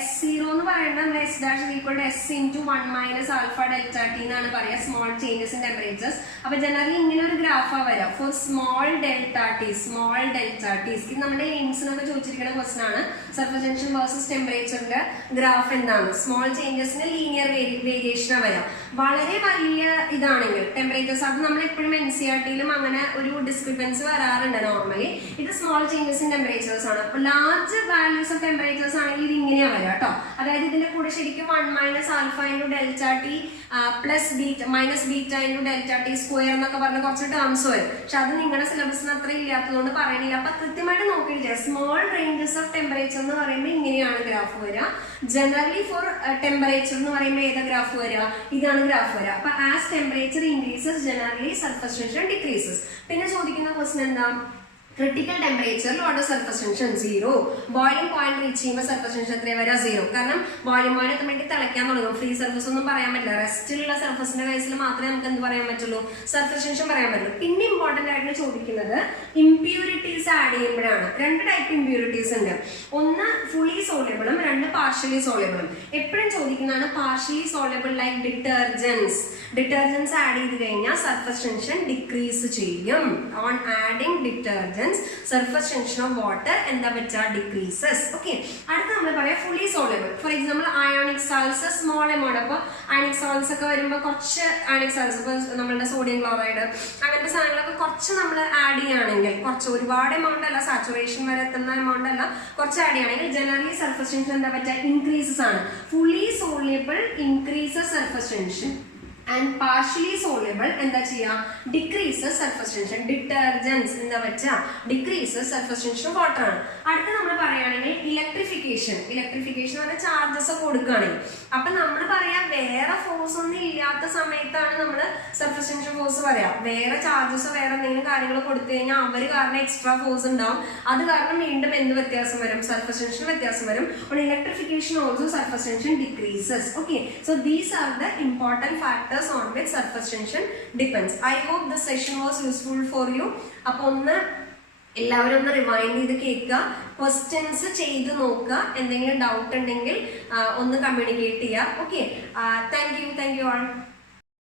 S0 എന്ന് പറയുന്നത് S dash equal to S into 1 minus alpha delta T എന്നാണ് പറയുക, സ്മോൾ ചേഞ്ചസ് ഇൻ ടെമ്പറേച്ചേഴ്സ്. അപ്പൊ ജനറലി ഇങ്ങനെ ഒരു ഗ്രാഫാ വരാം for small delta T, small delta Ts. ഇത് നമ്മുടെ എയിംസിനൊക്കെ ചോദിച്ചിരിക്കുന്ന ക്വസ്റ്റൻ ആണ്. സർഫസ് ടെൻഷൻ വേഴ്സസ് ടെമ്പറേച്ചറിന്റെ ഗ്രാഫ് എന്താണ്, സ്മോൾ ചേഞ്ചസിന് ലീനിയർ വേരിയേഷൻ വരാം. വളരെ വലിയ ഇതാണെങ്കിൽ ടെമ്പറേച്ചേഴ്സ്, അത് നമ്മൾ എപ്പോഴും NCERT-യിലും അങ്ങനെ ഒരു ഡിസ്ക്രിപ്പൻസി വരാറുണ്ട് നോർമലി. ഇത് സ്മോൾ ചേഞ്ചസ് ഇൻ ടെമ്പറേച്ചേഴ്സ് ആണ്. അപ്പൊ ലാർജ് വാല്യൂസ് ഓഫ് ടെമ്പറേച്ചേഴ്സ് ആണെങ്കിൽ ഇത് ഇങ്ങനെയാ വരാം കേട്ടോ. അതായത് ഇതിന്റെ കൂടെ ശരിക്കും 1 minus alpha into delta t plus beta minus beta into delta t square എന്നൊക്കെ പറഞ്ഞ കുറച്ച് ടേംസ് വരും. പക്ഷെ അത് നിങ്ങളുടെ സിലബസിന് അത്ര ഇല്ലാത്തതുകൊണ്ട് പറയണില്ല. അപ്പൊ കൃത്യമായിട്ട് നോക്കിയിട്ട് സ്മോൾ റേഞ്ചസ് ഓഫ് ടെമ്പറേച്ചർ എന്ന് പറയുമ്പോൾ ഇങ്ങനെയാണ് ഗ്രാഫ് വരിക. ജനറലി ഫോർ ടെമ്പറേച്ചർ എന്ന് പറയുമ്പോൾ ഏതാ ഗ്രാഫ് വരിക, ഇതാണ് ഗ്രാഫ് വരിക. അപ്പൊ as temperature increases generally surface tension decreases. പിന്നെ ചോദിക്കുന്ന ക്വസ്റ്റൻ എന്താ, ക്രിട്ടിക്കൽ ടെമ്പറേച്ചറിൽ water surface tension 0, boiling point reach ചെയ്യുമ്പോൾ സർഫസ് ടെൻഷൻ എത്രയാണ് വരാം, 0. കാരണം ബോയിലിംഗ് പോയിന്റ് എത്തുമ്പോഴേക്ക് തിളയ്ക്കാൻ തുടങ്ങും. ഫ്രീ സർഫസ് ഒന്നും പറയാൻ പറ്റില്ല, റെസ്റ്റിലുള്ള സർഫസിന്റെ കേസിൽ മാത്രമേ നമുക്ക് എന്ത് പറയാൻ പറ്റുള്ളൂ, സർഫസ് ടെൻഷൻ പറയാൻ പറ്റുള്ളൂ. പിന്നെ ഇമ്പോർട്ടന്റ് ആയിട്ട് ചോദിക്കുന്നത് ഇംപ്യൂരിറ്റീസ് ആഡ് ചെയ്യുമ്പോഴാണ്. 2 ടൈപ്പ് ഇംപ്യൂരിറ്റീസ് ഉണ്ട്, ഒന്ന് ഫുള്ളി സോളിബിളും 2 പാർഷ്യലി സോളിബിളും. എപ്പോഴും ചോദിക്കുന്നതാണ് partially soluble like detergents add ചെയ്ത് കഴിഞ്ഞാൽ സർഫസ് ടെൻഷൻ ഡിക്രീസ് ചെയ്യും. On adding detergents surface tension of water എന്താ വെച്ചാൽ ഡിക്രീസസ്. ഓക്കെ, അടുത്ത നമ്മൾ പറയാം fully soluble. For example ionic salts small amount. അപ്പോൾ അയോണിക് സാൾട്സ് ഒക്കെ വരുമ്പോൾ കുറച്ച് അയോണിക് സാൾട്സ്, ഇപ്പോൾ നമ്മളുടെ സോഡിയം ക്ലോറൈഡ് അങ്ങനത്തെ സാധനങ്ങളൊക്കെ കുറച്ച് നമ്മൾ ആഡ് ചെയ്യുകയാണെങ്കിൽ, കുറച്ച് ഒരുപാട് എമൗണ്ട് അല്ല, സാച്ചുറേഷൻ വരെ എത്തുന്ന എമൗണ്ട് അല്ല, കുറച്ച് ആഡ് ചെയ്യുകയാണെങ്കിൽ ജനറലി സർഫസ് ടെൻഷൻ എന്താ പറ്റുക, ഇൻക്രീസസ് ആണ്. Fully soluble increases surface tension and partially soluble എന്താ ചെയ്യാം, ഡിക്രീസസ് സർഫസ് ടെൻഷൻ. ഡിറ്റർജൻസ് എന്താ വെച്ചാൽ ഡിക്രീസസ് സർഫസ് ടെൻഷൻ വാട്ടർ ആണ്. അടുത്ത നമ്മൾ പറയുകയാണെങ്കിൽ ഇലക്ട്രിഫിക്കേഷൻ പറഞ്ഞാൽ ചാർജസ് ഒക്കെ കൊടുക്കുകയാണെങ്കിൽ, അപ്പൊ നമ്മൾ പറയാം വേറെ ഫോഴ്സ് ഒന്നും ഇല്ലാത്ത സമയത്താണ് നമ്മൾ സർഫസ് ടെൻഷൻ ഫോഴ്സ് പറയാം. വേറെ ചാർജസോ വേറെ എന്തെങ്കിലും കാര്യങ്ങൾ കൊടുത്തു കഴിഞ്ഞാൽ അവർ കാരണം എക്സ്ട്രാ ഫോഴ്സ് ഉണ്ടാവും, അത് കാരണം വീണ്ടും എന്ത് വ്യത്യാസം വരും, സർഫസ് ടെൻഷൻ വ്യത്യാസം വരും. Electrification also surface tension decreases. Okay, so these are the important factors on which surface tension depends. I hope this session was useful for you. അപ്പോൾ ഒന്ന് എല്ലാവരും ഒന്ന് റിവൈൻഡ് ചെയ്ത് കേൾക്കുക, ക്വസ്റ്റ്യൻസ് ചെയ്ത് നോക്കുക, എന്തെങ്കിലും ഡൗട്ട് ഉണ്ടെങ്കിൽ ഒന്ന് കമ്മ്യൂണിക്കേറ്റ് ചെയ്യുക. Okay, thank you all.